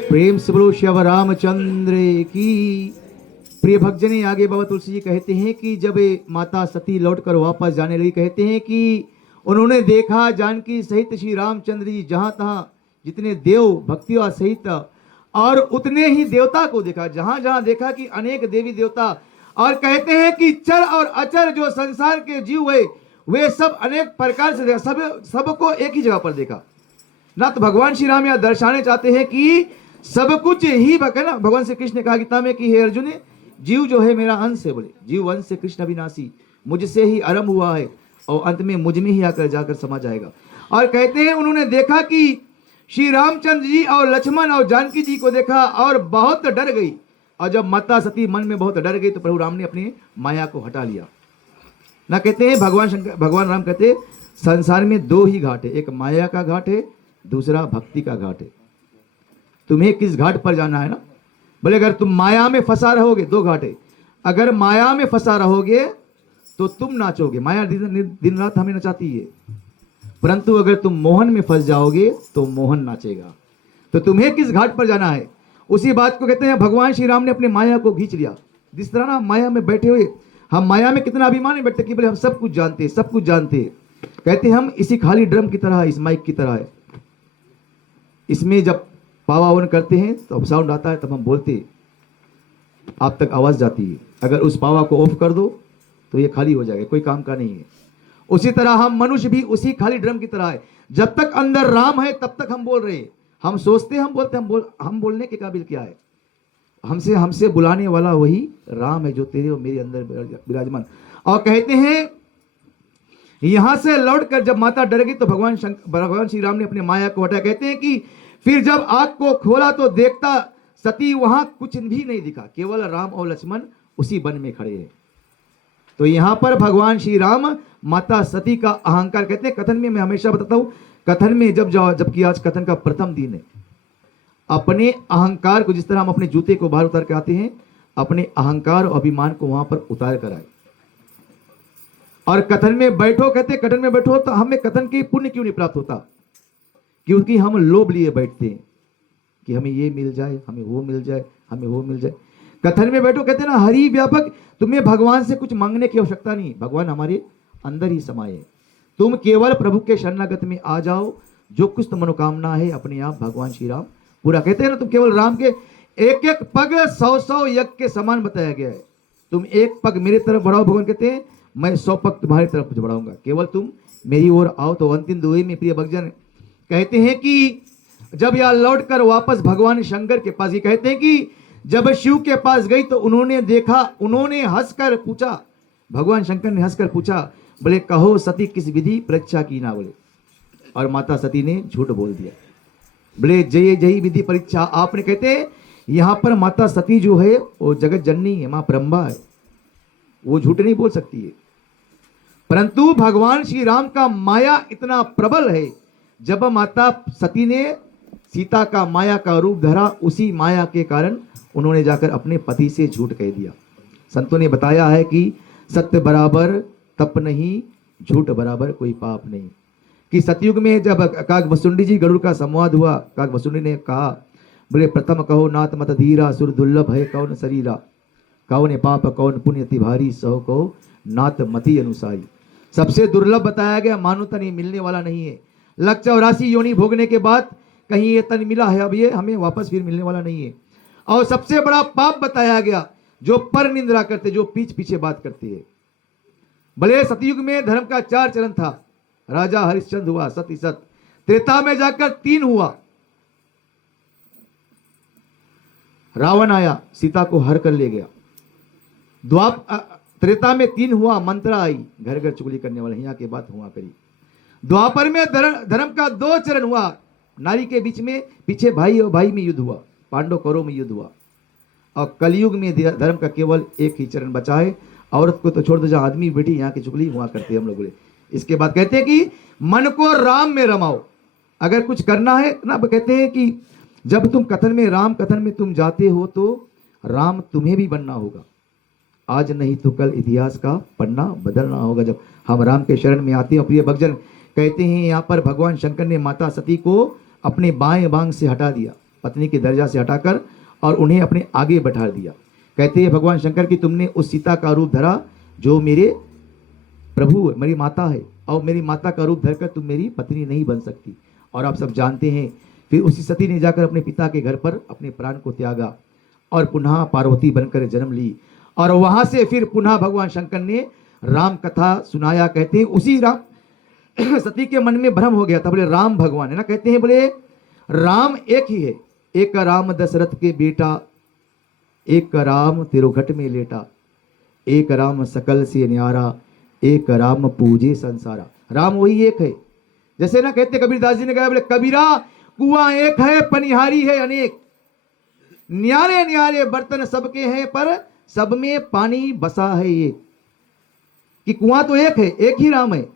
प्रेम से बोलो श्याम रामचंद्र की। प्रिय भक्तजन, आगे बाबा तुलसी जी कहते हैं कि जब माता सती लौटकर वापस जाने लगी, कहते हैं कि उन्होंने देखा जानकी सहित श्री रामचंद्र जी जहां तहां जितने देव भक्तियों सहित और उतने ही देवता को देखा, जहां जहां देखा कि अनेक देवी देवता, और कहते हैं कि चर और अचर जो संसार के जीव है वे सब अनेक प्रकार से देखा, सबको एक ही जगह पर देखा ना। तो भगवान श्री राम यहाँ दर्शाने चाहते हैं कि सब कुछ ही ना। भगवान श्री कृष्ण ने कहा गीता में कि हे अर्जुन, जीव जो है मेरा अंश है, बोले जीव वंश से कृष्ण अविनाशी, मुझसे ही आरंभ हुआ है और अंत में मुझ में ही आकर जाकर समा जाएगा। और कहते हैं उन्होंने देखा कि श्री रामचंद्र जी और लक्ष्मण और जानकी जी को देखा और बहुत डर गई, और जब माता सती मन में बहुत डर गई तो प्रभु राम ने अपनी माया को हटा लिया। ना कहते हैं भगवान राम कहते हैं संसार में दो ही घाट है, एक माया का घाट है, दूसरा भक्ति का घाट है। तुम्हें किस घाट पर जाना है ना? बोले अगर तुम माया में फंसा रहोगे, दो घाट है, अगर माया में फंसा रहोगे तो तुम नाचोगे, माया दिन रात हमें नचाती है, परंतु अगर तुम मोहन में फंस जाओगे तो मोहन नाचेगा। तो तुम्हें किस घाट पर जाना है, उसी बात को कहते हैं भगवान श्री राम ने अपने माया को खींच लिया। जिस तरह ना माया में बैठे हुए, हम माया में कितना अभिमान में बैठते कि बोले हम सब कुछ जानते हैं, सब कुछ जानते हैं। कहते हैं हम इसी खाली ड्रम की तरह, इस माइक की तरह है, इसमें जब पावा ऑन करते हैं तो साउंड आता है, तब हम बोलते हैं, आप तक आवाज जाती है। अगर उस पावा को ऑफ कर दो तो ये खाली हो जाएगा, कोई काम का नहीं है। उसी तरह हम मनुष्य भी उसी खाली ड्रम की तरह है, जब तक अंदर राम है तब तक हम बोल रहे हैं, हम सोचते हम बोलते हम बोलने के काबिल क्या है? हमसे बुलाने वाला वही राम है जो तेरे और मेरे अंदर विराजमान। और कहते हैं यहां से लौटकर जब माता डर गई तो भगवान श्री राम ने अपने माया को हटाया। कहते हैं कि फिर जब आंख को खोला तो देखता सती वहां कुछ भी नहीं दिखा, केवल राम और लक्ष्मण उसी वन में खड़े हैं। तो यहां पर भगवान श्री राम माता सती का अहंकार, कहते हैं कथन में, मैं हमेशा बताता हूं कथन में जबकि आज कथन का प्रथम दिन है, अपने अहंकार को, जिस तरह हम अपने जूते को बाहर उतार कर आते हैं, अपने अहंकार और अभिमान को वहां पर उतार कर आए और कथन में बैठो। कहते कथन में बैठो तो हमें कथन के पुण्य क्यों नहीं प्राप्त होता? क्योंकि हम लोभ लिए बैठते हैं कि हमें ये मिल जाए, हमें वो मिल जाए, हमें वो मिल जाए। कथन में बैठो, कहते हैं ना हरि व्यापक, तुम्हें भगवान से कुछ मांगने की आवश्यकता नहीं, भगवान हमारे अंदर ही समाये। तुम केवल प्रभु के शरणागत में आ जाओ, जो कुछ मनोकामना है अपने आप भगवान श्री राम पूरा। कहते हैं ना तुम केवल राम के एक एक पग 100-100 यज्ञ के समान बताया गया है। तुम एक पग मेरी तरफ बढ़ाओ, भगवान कहते हैं मैं 100 पग तुम्हारी तरफ बढ़ाऊंगा, केवल तुम मेरी ओर आओ। तो अंतिम दुए में प्रिय भक्तजन कहते हैं कि जब यह लौटकर वापस भगवान शंकर के पास, ये कहते हैं कि जब शिव के पास गई तो उन्होंने देखा, उन्होंने हंसकर पूछा, भगवान शंकर ने हंसकर पूछा, बोले कहो सती किस विधि परीक्षा की ना? बोले, और माता सती ने झूठ बोल दिया, बोले जय जय विधि परीक्षा आपने। कहते यहां पर माता सती जो है वो जगत जननी है, मां ब्रह्मा है, वो झूठ नहीं बोल सकती है। परंतु भगवान श्री राम का माया इतना प्रबल है, जब माता सती ने सीता का माया का रूप धरा, उसी माया के कारण उन्होंने जाकर अपने पति से झूठ कह दिया। संतों ने बताया है कि सत्य बराबर तप नहीं, झूठ बराबर कोई पाप नहीं। कि सतयुग में जब काकभुसुंडी जी गरुड़ का संवाद हुआ, काकभुसुंडी ने कहा, बोले प्रथम कहो नाथ मत धीरा, सुर दुर्लभ है कौन शरीरा, कौन पाप कौन पुण्य अति भारी, सहो कहो नाथ मति अनुसारी। सबसे दुर्लभ बताया गया, मानो तन ये मिलने वाला नहीं है, 184 योनि भोगने के बाद कहीं ये तन मिला है, अब ये हमें वापस फिर मिलने वाला नहीं है। और सबसे बड़ा पाप बताया गया, जो पर निंदा करते, जो पीछे बात करते हैं। भले सतयुग में धर्म का 4 चरण था, राजा हरिश्चंद्र हुआ, सत ही सत, त्रेता में जाकर 3 हुआ, रावण आया सीता को हर कर ले गया। त्रेता में 3 हुआ, मंत्रा आई, घर घर चुगली करने वाले, यहाँ के बात हुआ करी। द्वापर में धर्म का 2 चरण हुआ, नारी के बीच में पीछे भाई और भाई में युद्ध हुआ, पांडव कौरव में युद्ध हुआ। और कलयुग में धर्म का केवल एक ही चरण बचा है, औरत को तो छोड़ दो, जहां आदमी बेटी यहाँ की चुगली हुआ करते हैं हम लोग। इसके बाद कहते हैं कि मन को राम में रमाओ, अगर कुछ करना है ना, कहते हैं कि जब तुम कथन में, राम कथन में तुम जाते हो तो राम तुम्हें भी बनना होगा, आज नहीं तो कल इतिहास का पन्ना बदलना होगा जब हम राम के शरण में आते हैं। प्रिय भक्तजन कहते हैं यहाँ पर भगवान शंकर ने माता सती को अपने बाएं बांग से हटा दिया, पत्नी के दर्जा से हटाकर, और उन्हें अपने आगे बैठा दिया। कहते हैं भगवान शंकर की तुमने उस सीता का रूप धरा जो मेरे प्रभु मेरी माता है, और मेरी माता का रूप धरकर तुम मेरी पत्नी नहीं बन सकती। और आप सब जानते हैं फिर उसी सती ने जाकर अपने पिता के घर पर अपने प्राण को त्यागा और पुनः पार्वती बनकर जन्म ली, और वहां से फिर पुनः भगवान शंकर ने राम कथा सुनाया। कहते हैं उसी राम सती के मन में भ्रम हो गया था, बोले राम भगवान है ना, कहते हैं बोले राम एक ही है, एक राम दशरथ के बेटा, एक राम तिरुघट में लेटा, एक राम सकल से न्यारा, एक राम पूजे संसारा। राम वही एक है। जैसे ना कहते कबीरदास जी ने कहा, बोले कबीरा कुआं एक है पनिहारी है अनेक, न्यारे न्यारे बर्तन सबके हैं पर सब में पानी बसा है एक। कि कुआं तो एक है, एक ही राम है।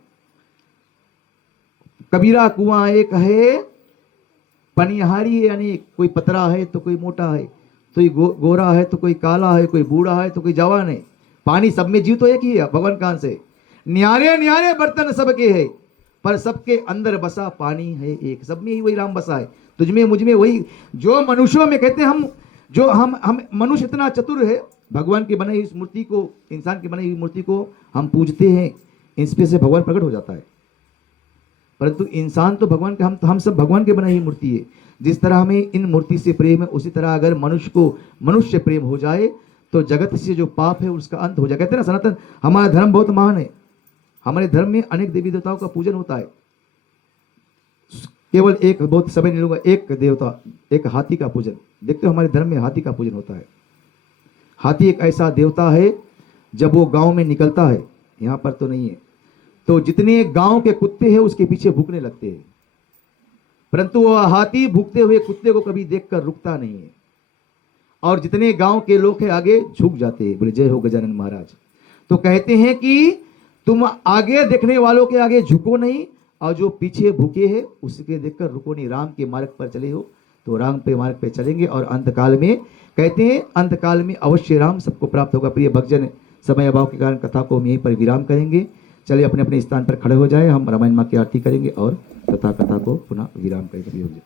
कबीरा कुआं एक है, पनिहारी है अनेक, कोई पतरा है तो कोई मोटा है, कोई गोरा है तो कोई काला है, कोई बूढ़ा है तो कोई जवान है। पानी सब में जीव तो एक ही है, भगवान कहां से? न्यारे न्यारे बर्तन सबके है, पर सबके अंदर बसा पानी है एक। सब में ही वही राम बसा है, तुझमें मुझमें वही। जो मनुष्यों में कहते हैं हम मनुष्य इतना चतुर है, भगवान की बनाई इस मूर्ति को, इंसान की बनाई हुई मूर्ति को हम पूजते हैं, इसमें से भगवान प्रकट हो जाता है। परंतु इंसान तो भगवान के, हम सब भगवान के बनाई हुई मूर्ति है। जिस तरह हमें इन मूर्ति से प्रेम है, उसी तरह अगर मनुष्य को मनुष्य प्रेम हो जाए तो जगत से जो पाप है उसका अंत हो जाए। कहते हैं ना सनातन, हमारा धर्म बहुत महान है, हमारे धर्म में अनेक देवी देवताओं का पूजन होता है। केवल एक, बहुत समय नहीं लूंगा, एक देवता, एक हाथी का पूजन। देखते हो हमारे धर्म में हाथी का पूजन होता है। हाथी एक ऐसा देवता है, जब वो गांव में निकलता है, यहां पर तो नहीं है, तो जितने गांव के कुत्ते हैं उसके पीछे भूखने लगते हैं, परंतु वह हाथी भूखते हुए कुत्ते को कभी देखकर रुकता नहीं है। और जितने गांव के लोग हैं आगे झुक जाते हैं, बोले जय हो गजानन महाराज। तो कहते हैं कि तुम आगे देखने वालों के आगे झुको नहीं, और जो पीछे भूखे हैं उसके देखकर रुको नहीं। राम के मार्ग पर चले हो तो राम के मार्ग पर चलेंगे, और अंतकाल में कहते हैं अंतकाल में अवश्य राम सबको प्राप्त होगा। प्रिय भक्तजन, समय अभाव के कारण कथा को हम यहीं पर विराम करेंगे। चलिए अपने अपने स्थान पर खड़े हो जाए, हम रामायण माँ की आरती करेंगे और कथा को पुनः विराम करेंगे।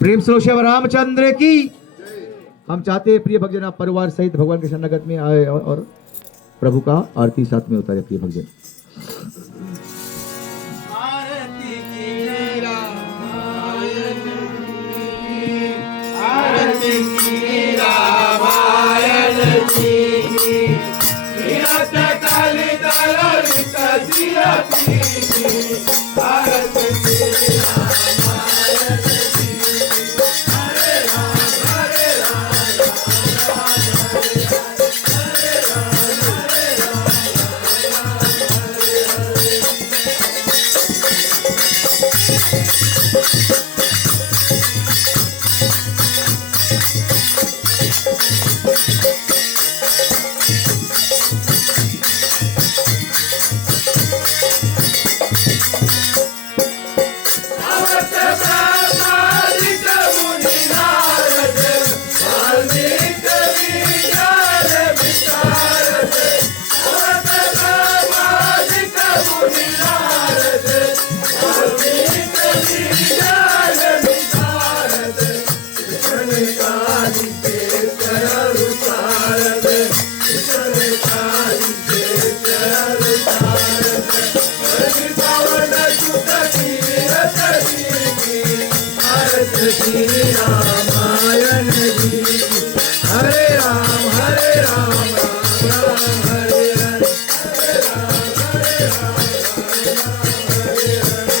प्रेम श्री रामचंद्र की। हम चाहते हैं प्रिय भक्तजन आप परिवार सहित भगवान के शरणागत में आए और प्रभु का आरती साथ में उतारे। प्रिय भक्तजन, आरती की रामायण की, आरती की रामायण की, गिरत काली ललित सिरती की, आरती की रामायण की। हरे राम हरे राम राम राम हरे हरे, हरे राम हरे राम राम राम हरे हरे। सावत ब्रह्मादिक मुनि नारद, वाल्मीकि विचार विशारद। सावत ब्रह्मादिक मुनि नारद, वाल्मीकि विचार विशारद। कृष्ण काली के चरण सारद, कृष्ण काली के चरण सारद। हरि पवन सुत कीरत की, आरती की रामायण जी की। हरे राम राम राम हरे हरे, हरे राम राम राम हरे हरे।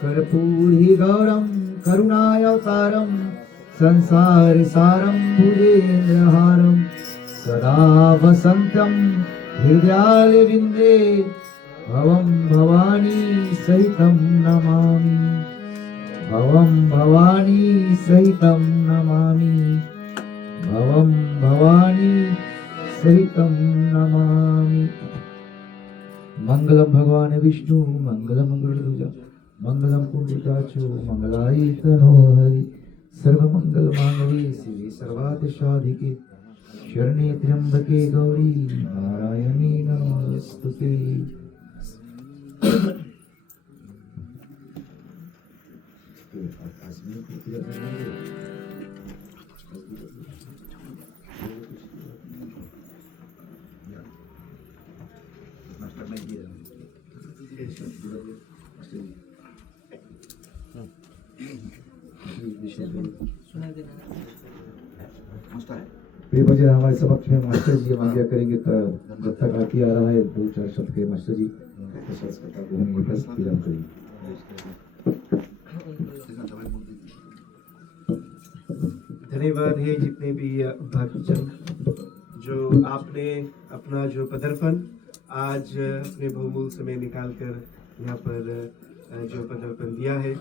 कर्पूरी गौरम करुणावतारम संसार सारम भुजेन्द्रहारम सदा वसंतम हृदयारविंदे भवम भवानी सहितं नमामि भवम भवानी सहितं नमामि भवम भवानी सहितं नमामि। मंगलम भगवान विष्णु मंगलम गरुड़ध्वज मंगलम पुंडरीकाक्षो मंगलाय तनोहरि सर्वमंगल मांगल्ये शिवे सर्वार्थ साधिके शरण्ये त्र्यंबके गौरी नारायणी नमोस्तुते। प्रिय भजन हमारे समक्ष में मास्टर जी आज्ञा करेंगे तो जब तक आरती आ रहा है 2-4 शब्द के मास्टर जी विराम करेंगे। धन्यवाद है जितने भी भक्तजन जो आपने अपना जो पदार्पण आज अपने बहुमूल्य समय निकाल कर यहाँ पर जो पदार्पण दिया है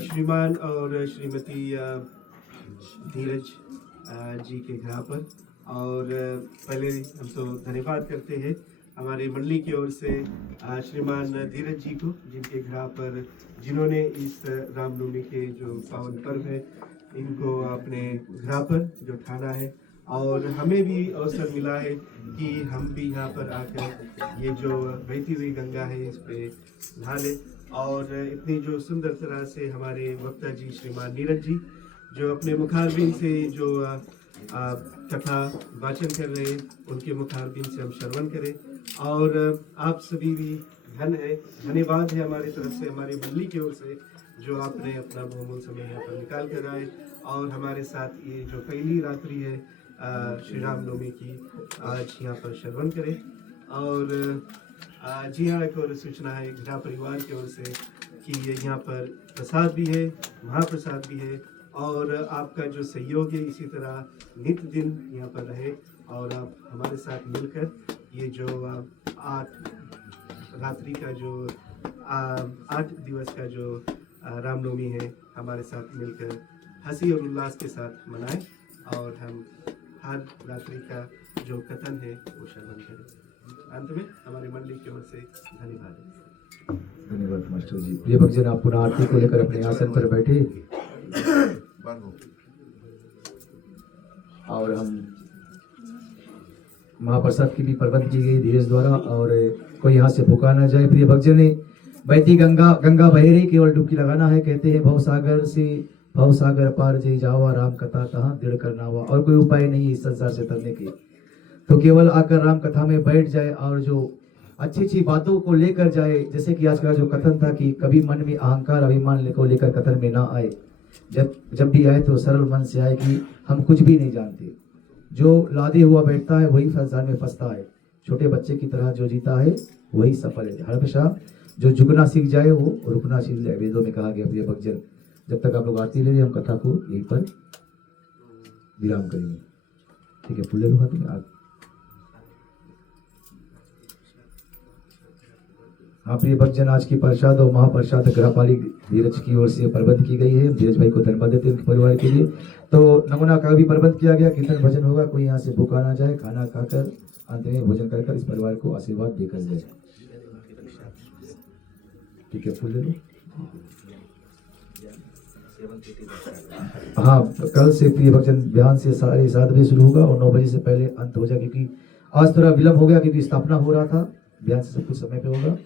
श्रीमान और श्रीमती धीरज जी के घर पर। और पहले हम तो धन्यवाद करते हैं हमारी मंडली की ओर से श्रीमान धीरज जी को जिनके घर पर जिन्होंने इस रामनवमी के जो पावन पर्व है इनको अपने घर पर जो ठाना है। और हमें भी अवसर मिला है कि हम भी यहाँ पर आकर ये जो बहती हुई गंगा है इस पे नहा लें। और इतनी जो सुंदर तरह से हमारे वक्ता जी श्रीमान नीरज जी जो अपने मुखारबिन से जो कथा वाचन कर रहे हैं उनके मुखारबिन से हम श्रवण करें। और आप सभी भी धन्यवाद है हमारी तरफ से हमारी मंडली की ओर से जो आपने अपना बहुमूल्य समय यहाँ पर निकाल कर आए और हमारे साथ ये जो पहली रात्रि है श्री रामनवमी की आज यहाँ पर श्रवण करें। और जी हाँ, एक और सूचना है गृह परिवार की ओर से कि यहाँ पर प्रसाद भी है, महाप्रसाद भी है और आपका जो सहयोग है इसी तरह नित्य दिन यहाँ पर रहे और आप हमारे साथ मिलकर ये जो 8 रात्रि का जो 8 दिवस का जो रामनवमी है हमारे साथ मिलकर हंसी और उल्लास के साथ मनाएं और हम हर रात्रि का जो कथन है वो श्रवण करें। अंत में हमारी मंडली की ओर से धन्यवाद। धन्यवाद मास्टर जी। प्रिय भक्तजन आप पुनः आरती को लेकर अपने आसन पर बैठे और हम महाप्रसाद की भी प्रबंध की गई धीरज द्वारा और कोई यहाँ से भूखा न जाए। प्रिय भक्तजन बहती गंगा बह रही केवल डुबकी लगाना है। कहते हैं भव सागर से भव सागर पार जय जावा, राम कथा कहाँ दृढ़ करनावा। और कोई उपाय नहीं है इस संसार से तरने के, तो केवल आकर राम कथा में बैठ जाए और जो अच्छी अच्छी बातों को लेकर जाए। जैसे कि आज का जो कथन था कि कभी मन में अहंकार अभिमान को लेकर कथन में ना आए, जब भी आए तो सरल मन से आए कि हम कुछ भी नहीं जानते। जो लादे हुआ बैठता है वही संसार में फंसता है। छोटे बच्चे की तरह जो जीता है वही सफल है। हमेशा जो झुकना सीख जाए वो रुकना सीख जाए। वेदों में कहा गया प्रिय भक्तजन, जब तक आप लोग आरती ले रहे हम कथा को यहीं पर विराम करेंगे। ठीक है, फूल ले लो हाथ में। हाँ प्रिय भक्तजन, आज की प्रसाद और महाप्रसाद गृहपालिक धीरज की ओर से प्रबंध की गई है। धीरज भाई को धन्यवाद देते हैं उनके परिवार के लिए। तो नमूना का भी प्रबंध किया गया। कीर्तन भजन होगा, कोई यहाँ से भूखा ना जाए, खाना खाकर अंत में भोजन कर इस परिवार को आशीर्वाद देकर जाए। ठीक है, फूल ले लो। हाँ, कल से प्रिय भक्तजन बिहान से 7:30 बजे शुरू होगा और 9 बजे से पहले अंत हो जाए, क्योंकि आज थोड़ा विलम्ब हो गया क्योंकि स्थापना हो रहा था। बिहान से सब कुछ समय पे होगा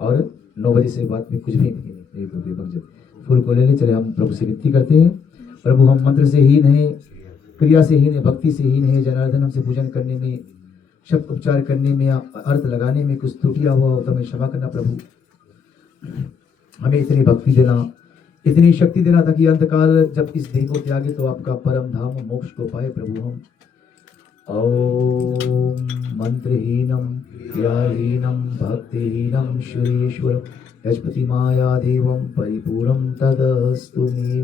और 9 बजे से बाद में कुछ भी नहीं। प्रिय भक्तजन फूल को लेने चले। हम प्रभु से विनती करते हैं, प्रभु हम मंत्र से हीन है, क्रिया से हीन है, भक्ति से हीन है। जनार्दन हमसे पूजन करने में, शब्द उपचार करने में, अर्थ लगाने में कुछ त्रुटियां हुआ हो तो हमें क्षमा करना प्रभु। हमें इतनी भक्ति देना, इतनी शक्ति देना ताकि अंतकाल जब इस देह को त्यागे तो आपका परम धाम मोक्ष को पाए प्रभु हम। ओम मंत्रहीनम क्रियाहीनम भक्तिहीनम सुरेश्वर यजपति माया देवं परिपूर्णं तदस्तु मे।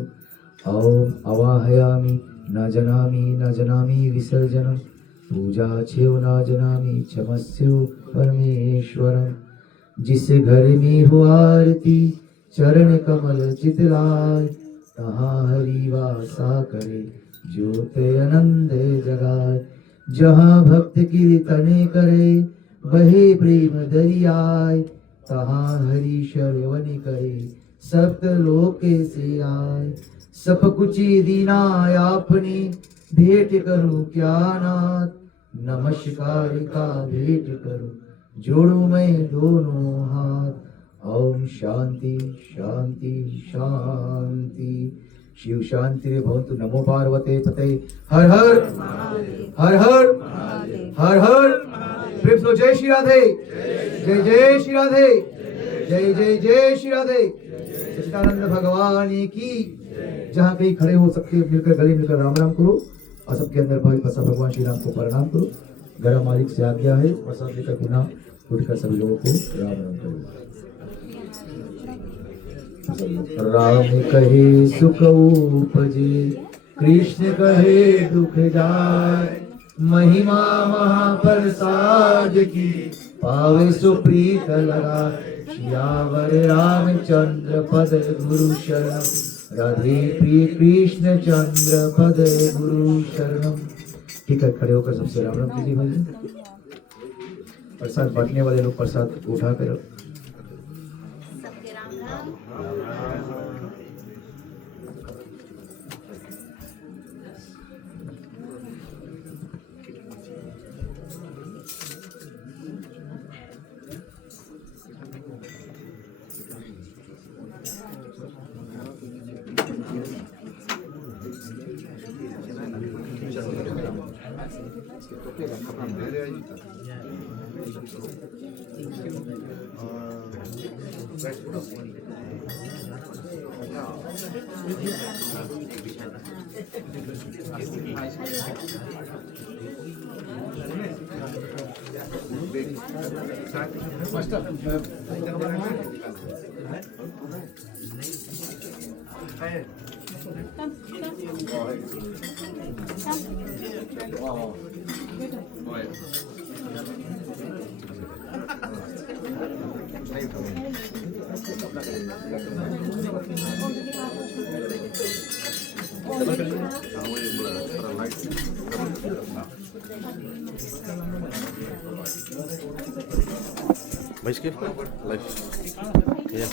ओम अवाहयामि न जनामि विसर्जनम, पूजा छेव न जनामि क्षमस्यो परमेश्वरम। जिस घर में हो आरती चरण कमल चितलाय, तहाँ हरि वासा करे ज्योत आनंद जगाए। जहाँ भक्त कीर्तने करे बहे प्रेम दरियाय, तहाँ हरि श्रवण करे सप्त लोक से आए। सब कुछ दीना आपने भेंट करूं क्या नाथ, नमस्कार का भेंट करूं जोड़ू मैं दोनों हाथ। ओम शांति शांति शांति। शिव शांति रे भवन्तु। नमो पार्वते पते। हर हर हर हर हर हर। प्रेम से जय श्री राधे, जय जय श्री राधे, जय जय जय श्री राधे। सच्चिदानंद भगवान की। जहाँ कहीं खड़े हो सबके मिलकर गले मिलकर राम राम करो और सबके अंदर भगवान श्री राम को प्रणाम करो। घर मालिक से आज्ञा है, प्रसाद लेकर पुनः उठकर सभी लोगों को राम राम करो। राम कहे सुख उपजे, कृष्ण कहे दुख जाय। महिमा महाप्रसाद की पावे सुप्रीत लगा। श्यावर रामचंद्र पद गुरु शरणम, राधे प्रिय कृष्ण चंद्र पद गुरु शरणम। ठीक है, खड़े होकर सबसे राम राम कीजिए भाई। प्रसाद बांटने वाले लोग प्रसाद उठाकर Vai skip? Live. Yeah.